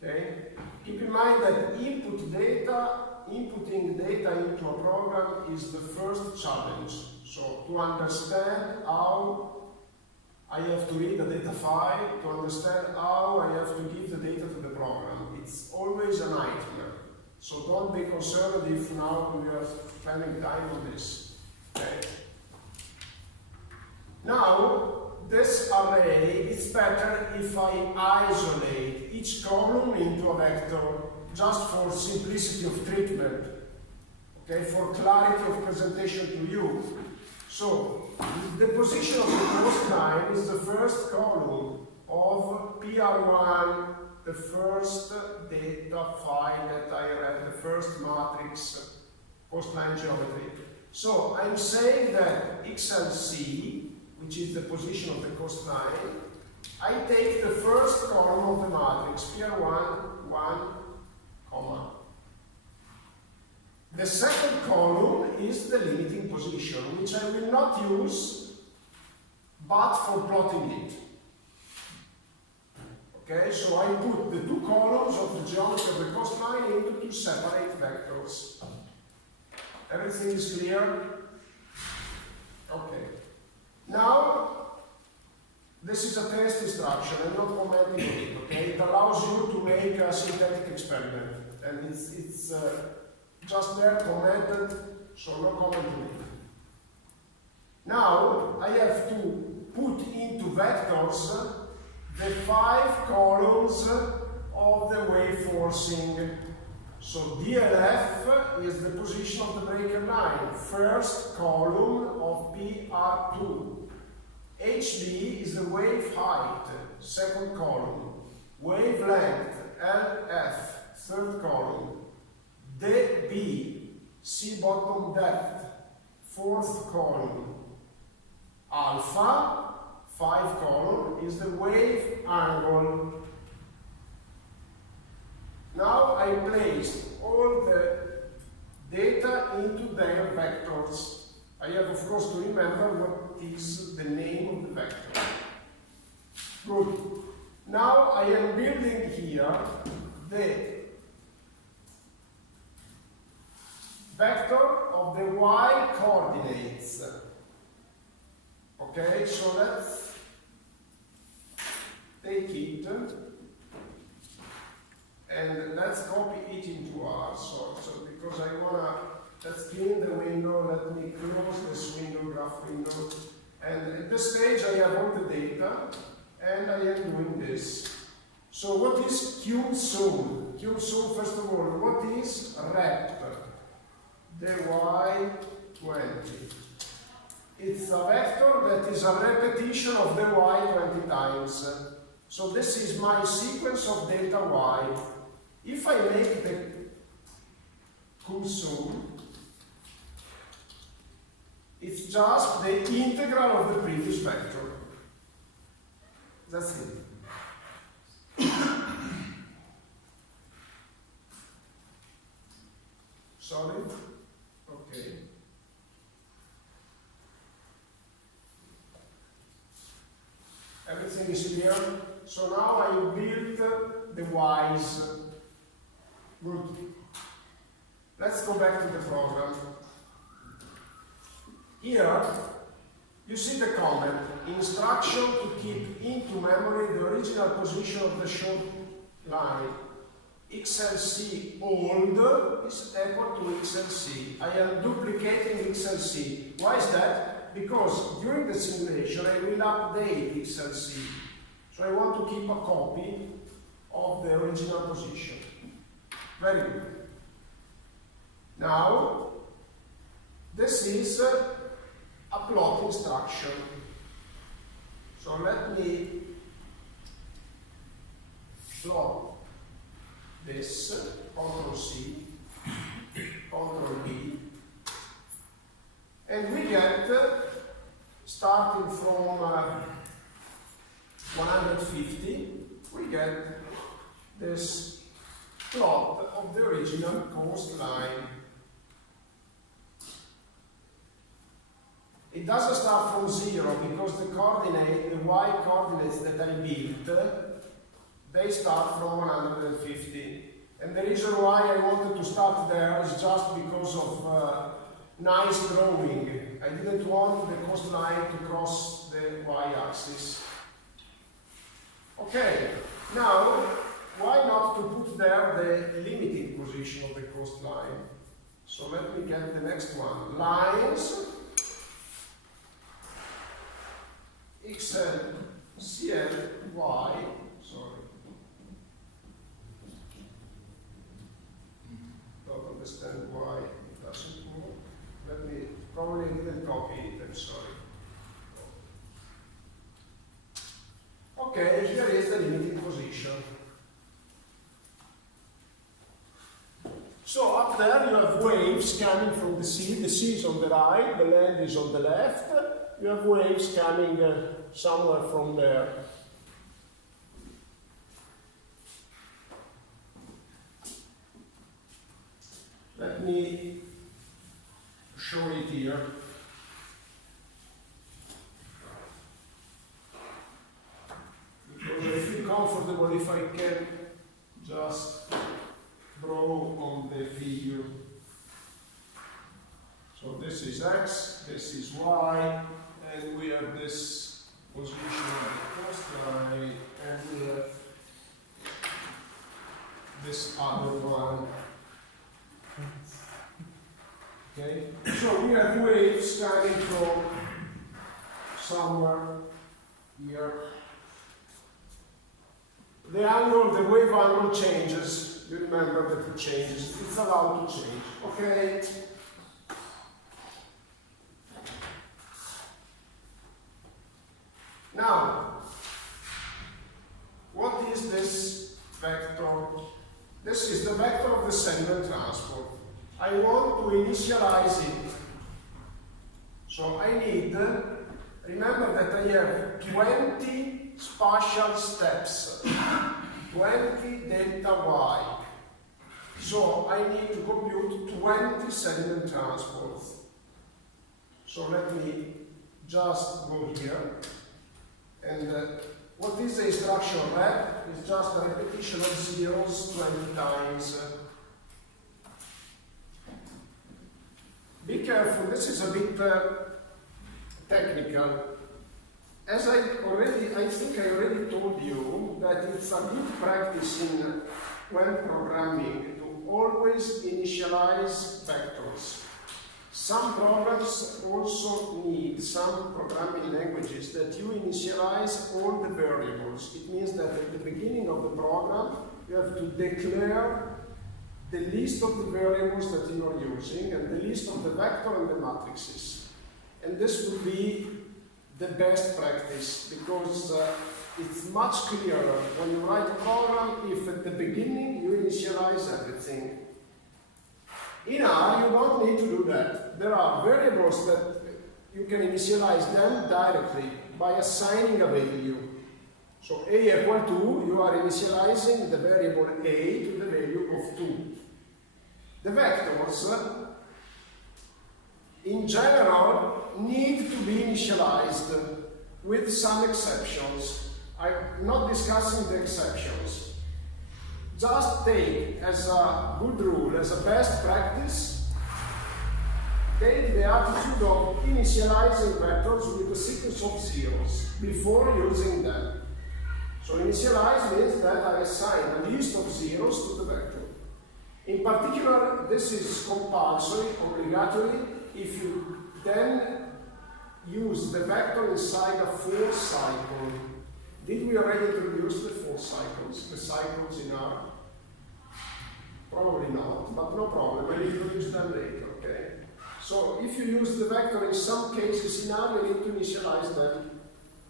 Okay? Keep in mind that inputting data into a program is the first challenge. So to understand how I have to read the data file, to understand how I have to give the data to the program, it's always a nightmare. So don't be concerned if now we are spending time on this. Okay? Now, this array, it's better if I isolate each column into a vector, just for simplicity of treatment, okay, for clarity of presentation to you. So, the position of the coastline is the first column of PR1, the first data file that I read, the first matrix coastline geometry. So, I'm saying that XLC, which is the position of the coastline, I take the first column of the matrix, PR1, 1, comma. The second column is the limiting position, which I will not use, but for plotting it. Okay, so I put the 2 columns of the geometry of the coastline into 2 separate vectors. Everything is clear? Okay. Now, this is a test instruction, I'm not commenting on it, okay? It allows you to make a synthetic experiment, and it's just there commented, so no comment on it. Now, I have to put into vectors the 5 columns of the wave forcing. So DLF is the position of the breaker line, first column of PR2. HB is the wave height, second column. Wavelength, LF, third column. DB, sea bottom depth, fourth column. Alpha, 5 column, is the wave angle. Now I placed all the data into their vectors. I have, of course, to remember what is the name of the vector. Good. Now I am building here the vector of the y coordinates. Okay, so let's take it and let's copy it into R. So because I wanna, let's clean the window, let me close this window, graph window. And at this stage I have all the data and I am doing this. So what is QSUM? QSUM, first of all, what is rep? The y20. It's a vector that is a repetition of the y 20 times. So this is my sequence of delta y. If I make the QSUM, it's just the integral of the previous vector. That's it. Sorry? Okay. Everything is clear? So now I built the y's. Good. Let's go back to the program. Here, you see the comment, instruction to keep into memory the original position of the short line. XLC old is equal to XLC. I am duplicating XLC. Why is that? Because during the simulation I will update XLC. So I want to keep a copy of the original position. Very good. Now, this is a plot instruction. So let me plot this, Ctrl C, Ctrl V, and we get, starting from 150, we get this plot of the original coastline. It doesn't start from 0 because the coordinate, the y coordinates that I built, they start from 150. And the reason why I wanted to start there is just because of nice drawing. I didn't want the coastline to cross the y-axis. Okay, now, why not to put there the limiting position of the coastline? So let me get the next one. Lines, XL, CL, Y, sorry. Don't understand why it doesn't move. Let me, probably didn't copy it, I'm sorry. Okay, here is the limiting position. So up there you have waves coming from the sea is on the right, the land is on the left. You have waves coming somewhere from there. Let me show it here. Because I feel comfortable if I can just draw on the figure. So this is X, this is Y, and we have this position of the coastline, and we have this other one. Okay, so we have waves coming from somewhere here. The angle, the wave angle changes. You remember that it changes. It's allowed to change. Okay. Now, what is this vector? This is the vector of the segment transport. I want to initialize it. So I need, remember that I have 20 spatial steps, 20 delta y. So I need to compute 20 segment transports. So let me just go here. And what is the instruction rep? It's just a repetition of zeros 20 times. be careful, this is a bit technical. As I think I already told you that it's a good practice in when programming to always initialize vectors. Some programs also need, some programming languages, that you initialize all the variables. It means that at the beginning of the program, you have to declare the list of the variables that you are using and the list of the vector and the matrices. And this would be the best practice because it's much clearer when you write a program if at the beginning you initialize everything. In R, you don't need to do that. There are variables that you can initialize them directly by assigning a value. So A equal 2, you are initializing the variable A to the value of 2. The vectors, in general, need to be initialized with some exceptions. I'm not discussing the exceptions. Just take as a good rule, as a best practice, take the attitude of initializing vectors with a sequence of zeros before using them. So initialize means that I assign a list of zeros to the vector. In particular, this is compulsory, obligatory, if you then use the vector inside a for cycle. Did we already introduce the for cycles, the cycles in R? Probably not, but no problem, I'll introduce them later, okay? So if you use the vector in some cases in R, you need to initialize them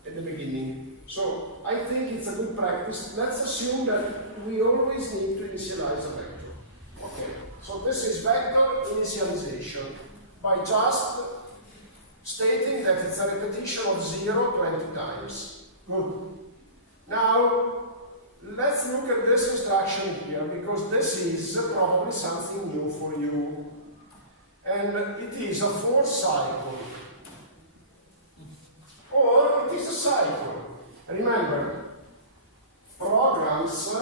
at the beginning. So I think it's a good practice. Let's assume that we always need to initialize a vector. Okay, so this is vector initialization by just stating that it's a repetition of 0 20 times. Good. Now, let's look at this instruction here, because this is probably something new for you. And it is a for cycle. Or it is a cycle. Remember, programs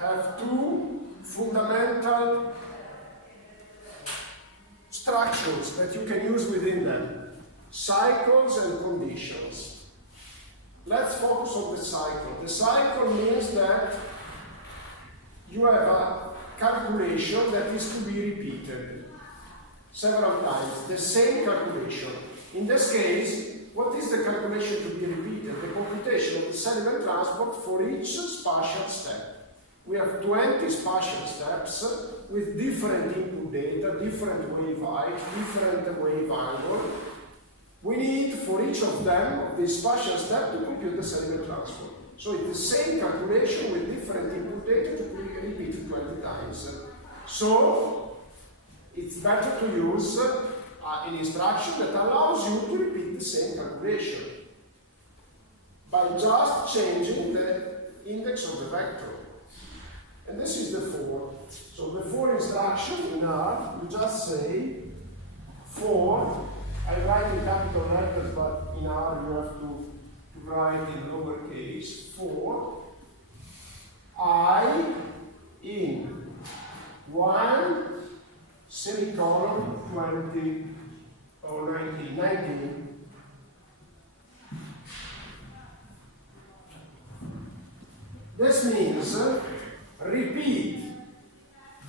have two fundamental structures that you can use within them: cycles and conditions. Let's focus on the cycle. The cycle means that you have a calculation that is to be repeated several times, the same calculation. In this case, what is the calculation to be repeated? The computation of the Seliman transport for each spatial step. We have 20 spatial steps with different input data, different wave height, different wave angle. We need for each of them, of this spatial step, to compute the Seliman transport. So it's the same calculation with different input data to be repeated 20 times. So it's better to use an instruction that allows you to repeat the same calculation by just changing the index of the vector. And this is the for. So the for instruction in R, you just say for. I write in capital letters, but in R you have to write in lowercase. For I in 1 semicolon 20 or 19. This means repeat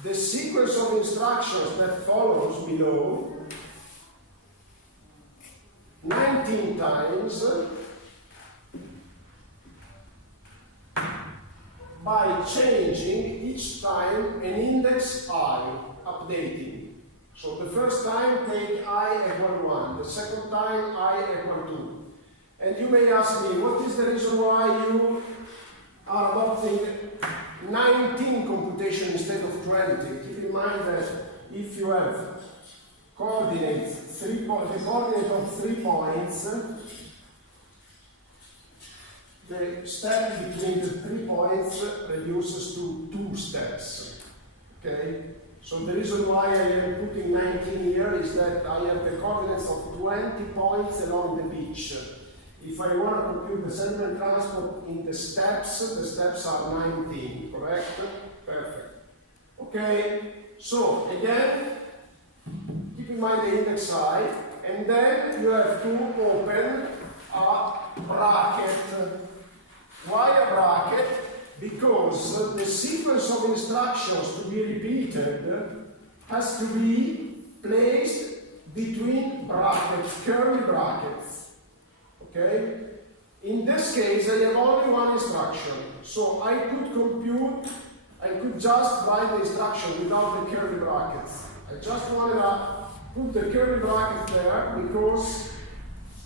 the sequence of instructions that follows below 19 times by changing each time an index I, updating. So the first time take I equal 1, the second time I equal 2. And you may ask me, what is the reason why you are adopting 19 computation instead of 20? Keep in mind that if you have coordinates, the coordinate of 3 points, the step between the 3 points reduces to 2 steps. Okay? So the reason why I am putting 19 here is that I have the coordinates of 20 points along the beach. If I want to compute the Seliman transport in the steps are 19, correct? Perfect. Okay, so again, keep in mind the index I, and then you have to open a bracket. Why a bracket? Because the sequence of instructions to be repeated has to be placed between brackets, curly brackets. Okay? In this case, I have only one instruction, so I could just write the instruction without the curly brackets. I just wanted to put the curly bracket there because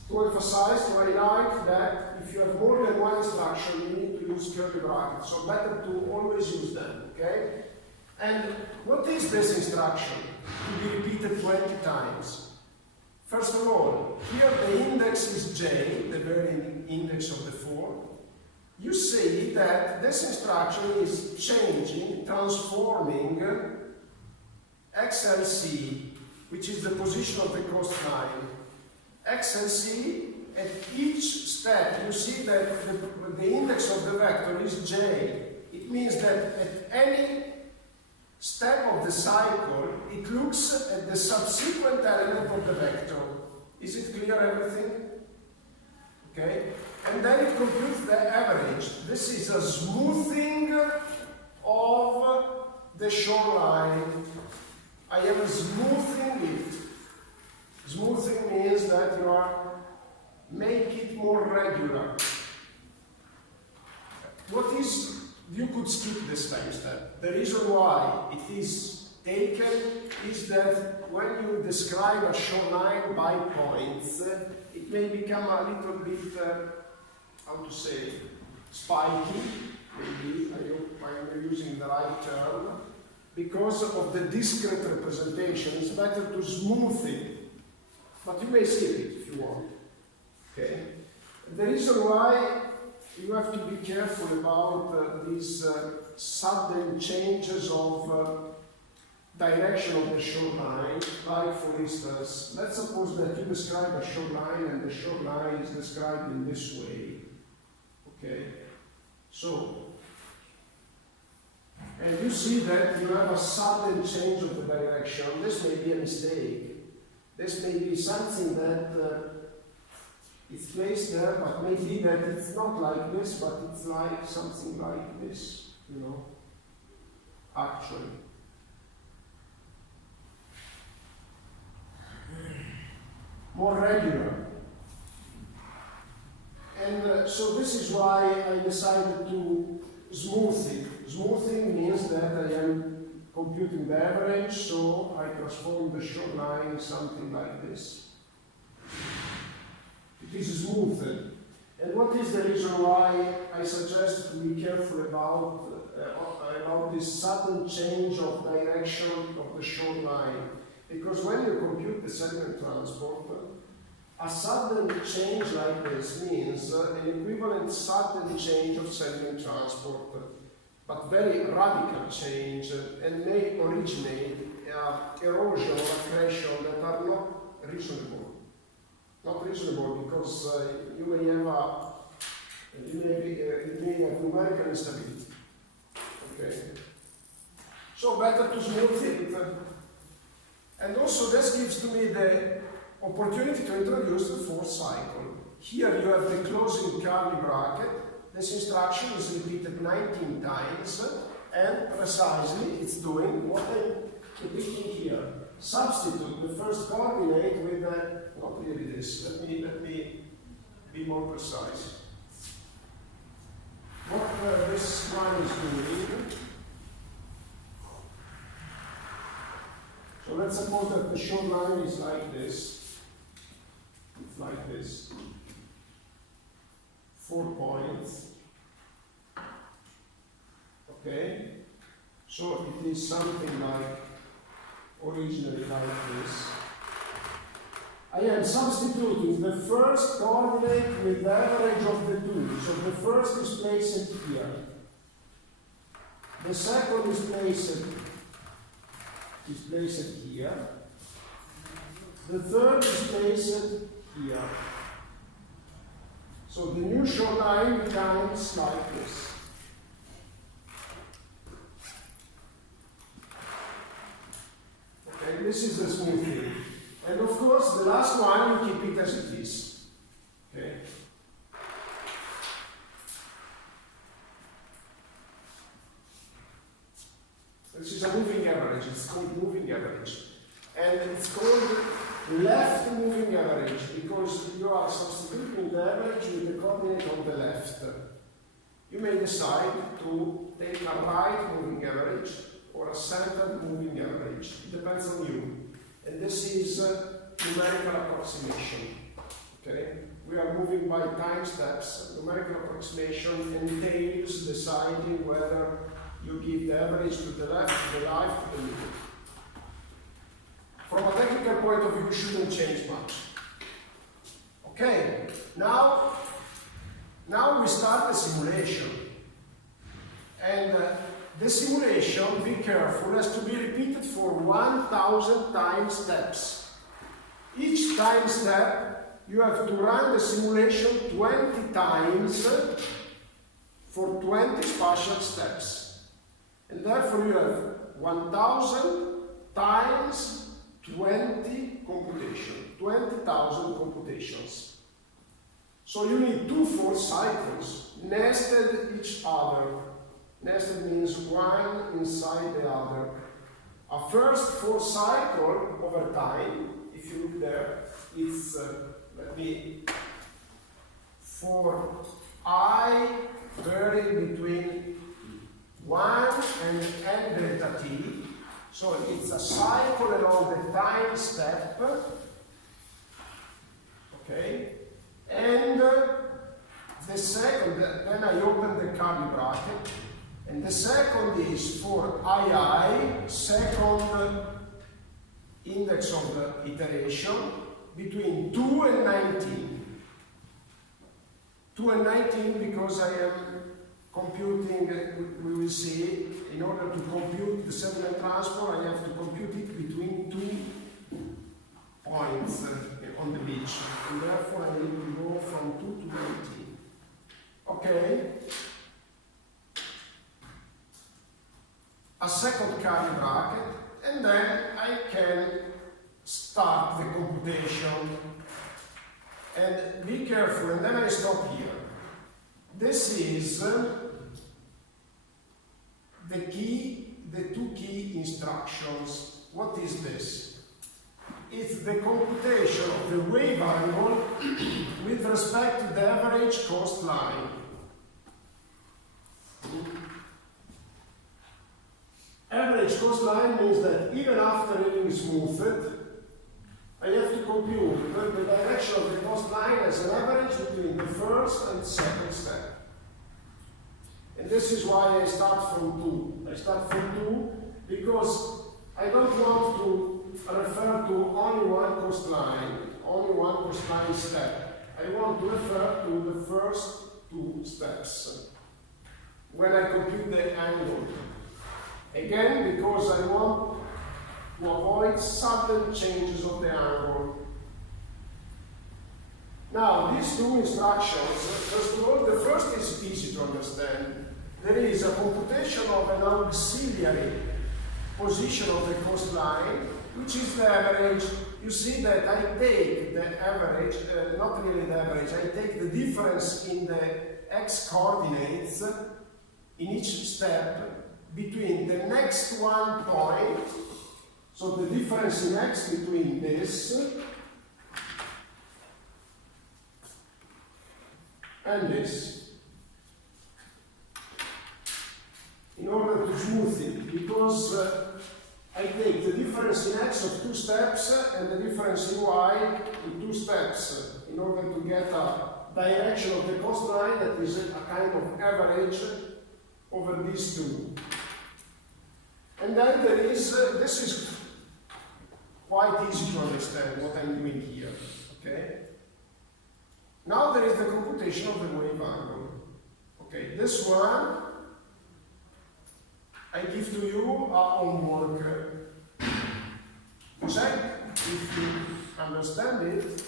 to emphasize, to highlight that if you have more than one instruction, you need to use curly brackets. So better to always use them, okay? And what is this instruction? To be repeated 20 times. First of all, here the index is J, the very index of the 4. You see that this instruction is changing, transforming XLC, which is the position of the coastline. XLC, at each step, you see that the index of the vector is J. It means that at any step of the cycle, it looks at the subsequent element of the vector. Is it clear, everything? Okay? And then it computes the average. This is a smoothing of the shoreline. I am smoothing it. Smoothing means that you make it more regular. What is, you could skip this time step. The reason why it is taken is that when you describe a shoreline by points, it may become a little bit, how to say, spiky, maybe, I hope I'm using the right term, because of the discrete representation. It's better to smooth it. But you may see it if you want. Okay? The reason why you have to be careful about these sudden changes of direction of the shoreline, like for instance, let's suppose that you describe a shoreline and the shoreline is described in this way. Okay? So, and you see that you have a sudden change of the direction. This may be a mistake. This may be something that it's placed there, but maybe that it's not like this, but it's like something like this, you know, actually. More regular. And so this is why I decided to smooth it. Smoothing means that I am computing the average, so I transform the shoreline in something like this. It is smoothed. And what is the reason why I suggest to be careful about this sudden change of direction of the shoreline? Because when you compute the segment transport, a sudden change like this means an equivalent sudden change of segment transport, but very radical change, and may originate erosion or accretion that are not reasonable. Not reasonable because you may have numerical instability. Okay. So better to smooth it. And also this gives to me the opportunity to introduce the fourth cycle. Here you have the closing curly bracket. This instruction is repeated 19 times, and precisely it's doing what I'm depicting here. Substitute the first coordinate with not really this. Let me be more precise. What this one is doing. So let's suppose that the shoreline is like this. It's like this. 4 points. Okay? So it is something like, originally like this. I am substituting the first coordinate with the average of the two. So the first is placed here. The second is placed here. The third is placed here. So the new shoreline becomes like this. Okay, this is the smoothing. And of course, the last one, you keep it as it is. Okay? This is a moving average, it's called moving average. And it's called left moving average because you are substituting the average with the coordinate on the left. You may decide to take a right moving average or a centered moving average. It depends on you. And this is numerical approximation. Okay? We are moving by time steps. Numerical approximation entails deciding whether you give the average to the left, to the right, to the middle. From a technical point of view, it shouldn't change much. Okay, now we start the simulation. And the simulation, be careful, has to be repeated for 1,000 time steps. Each time step, you have to run the simulation 20 times for 20 spatial steps. And therefore you have 1,000 times 20 computations, 20,000 computations. So you need 2 force cycles, nested each other. Nested means one inside the other. A first force cycle over time, if you look there, it's, for I varying between 1 and n delta t. So it's a cycle along the time step. Okay? And the second, then I open the curly bracket. And the second is for II, second index of the iteration, between 2 and 19. 2 and 19 because I am computing, we will see, in order to compute the sediment transport, I have to compute it between 2 points on the beach. And therefore I need to go from 2 to 19. Okay? A second curly bracket, and then I can start the computation. And be careful, and then I stop here. This is the key, the 2 key instructions. What is this? It's the computation of the wave angle with respect to the average coastline. Average coastline means that even after having smoothed, I have to compute the direction of the coastline as an average between the first and second step. And this is why I start from 2. I start from 2 because I don't want to refer to only one coastline step. I want to refer to the first 2 steps when I compute the angle. Again, because I want to avoid sudden changes of the angle. Now, these 2 instructions, first of all, the first is easy to understand. There is a computation of an auxiliary position of the coastline, which is the average. You see that I take the average, not really the average, I take the difference in the x coordinates in each step between the next one point, so the difference in x between this and this, in order to smooth it, because I take the difference in x of 2 steps and the difference in y in 2 steps, in order to get a direction of the coastline that is a kind of average over these 2. And then there is, this is quite easy to understand what I'm doing here, okay? Now there is the computation of the wave angle. Okay, this one, I give to you a homework. Check if you understand it,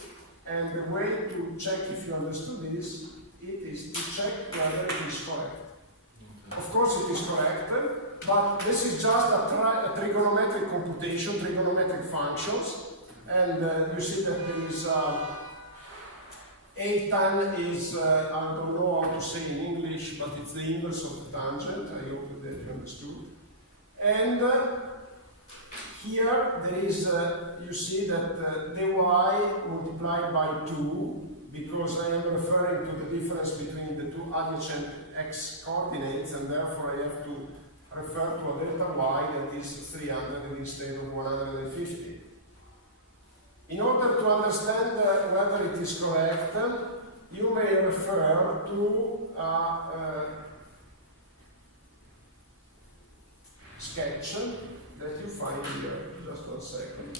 and the way to check if you understood this, it is to check whether it is correct. Of course it is correct, but this is just a trigonometric computation, trigonometric functions, And you see that there is A tan is, I don't know how to say in English, but it's the inverse of the tangent. I hope that you understood. And here there is, you see that dy multiplied by 2, because I am referring to the difference between the two adjacent x coordinates, and therefore I have to refer to a delta y that is 300 instead of 150. In order to understand whether it is correct, you may refer to a sketch that you find here. Just 1 second.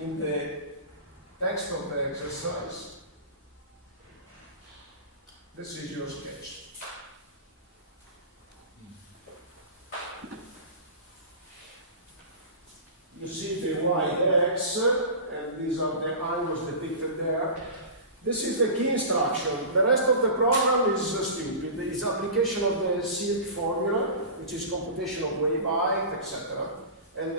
In the text of the exercise, this is your sketch. You see the y, the x, and these are the angles depicted there. This is the key instruction. The rest of the program is stupid. It's application of the CIRC formula, which is computation of wave height, etc. And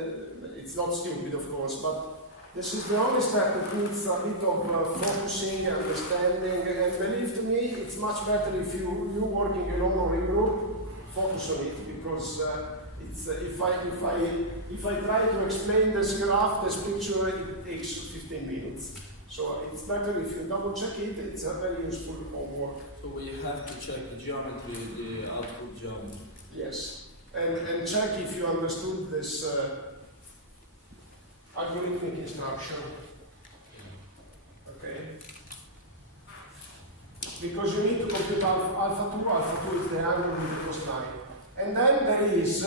it's not stupid, of course, but this is the only step that needs a bit of focusing, understanding, and believe to me, it's much better if you working alone or in group, focus on it, because if I try to explain this graph, this picture, it takes 15 minutes. So it's better if you double check it, it's a very useful homework. So we have to check the geometry, the output geometry. Yes, and check if you understood this algorithmic instruction. Okay? Because you need to compute alpha 2. Alpha 2 is the angle with the cosine. And then there is,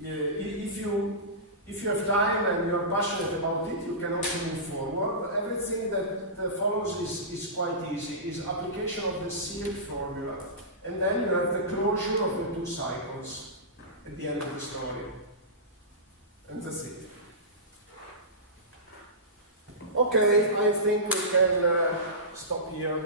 if you have time and you're passionate about it, you can also move forward. Everything that follows is quite easy, is application of the CIRC formula. And then you have the closure of the 2 cycles at the end of the story. And that's it. Okay, I think we can stop here.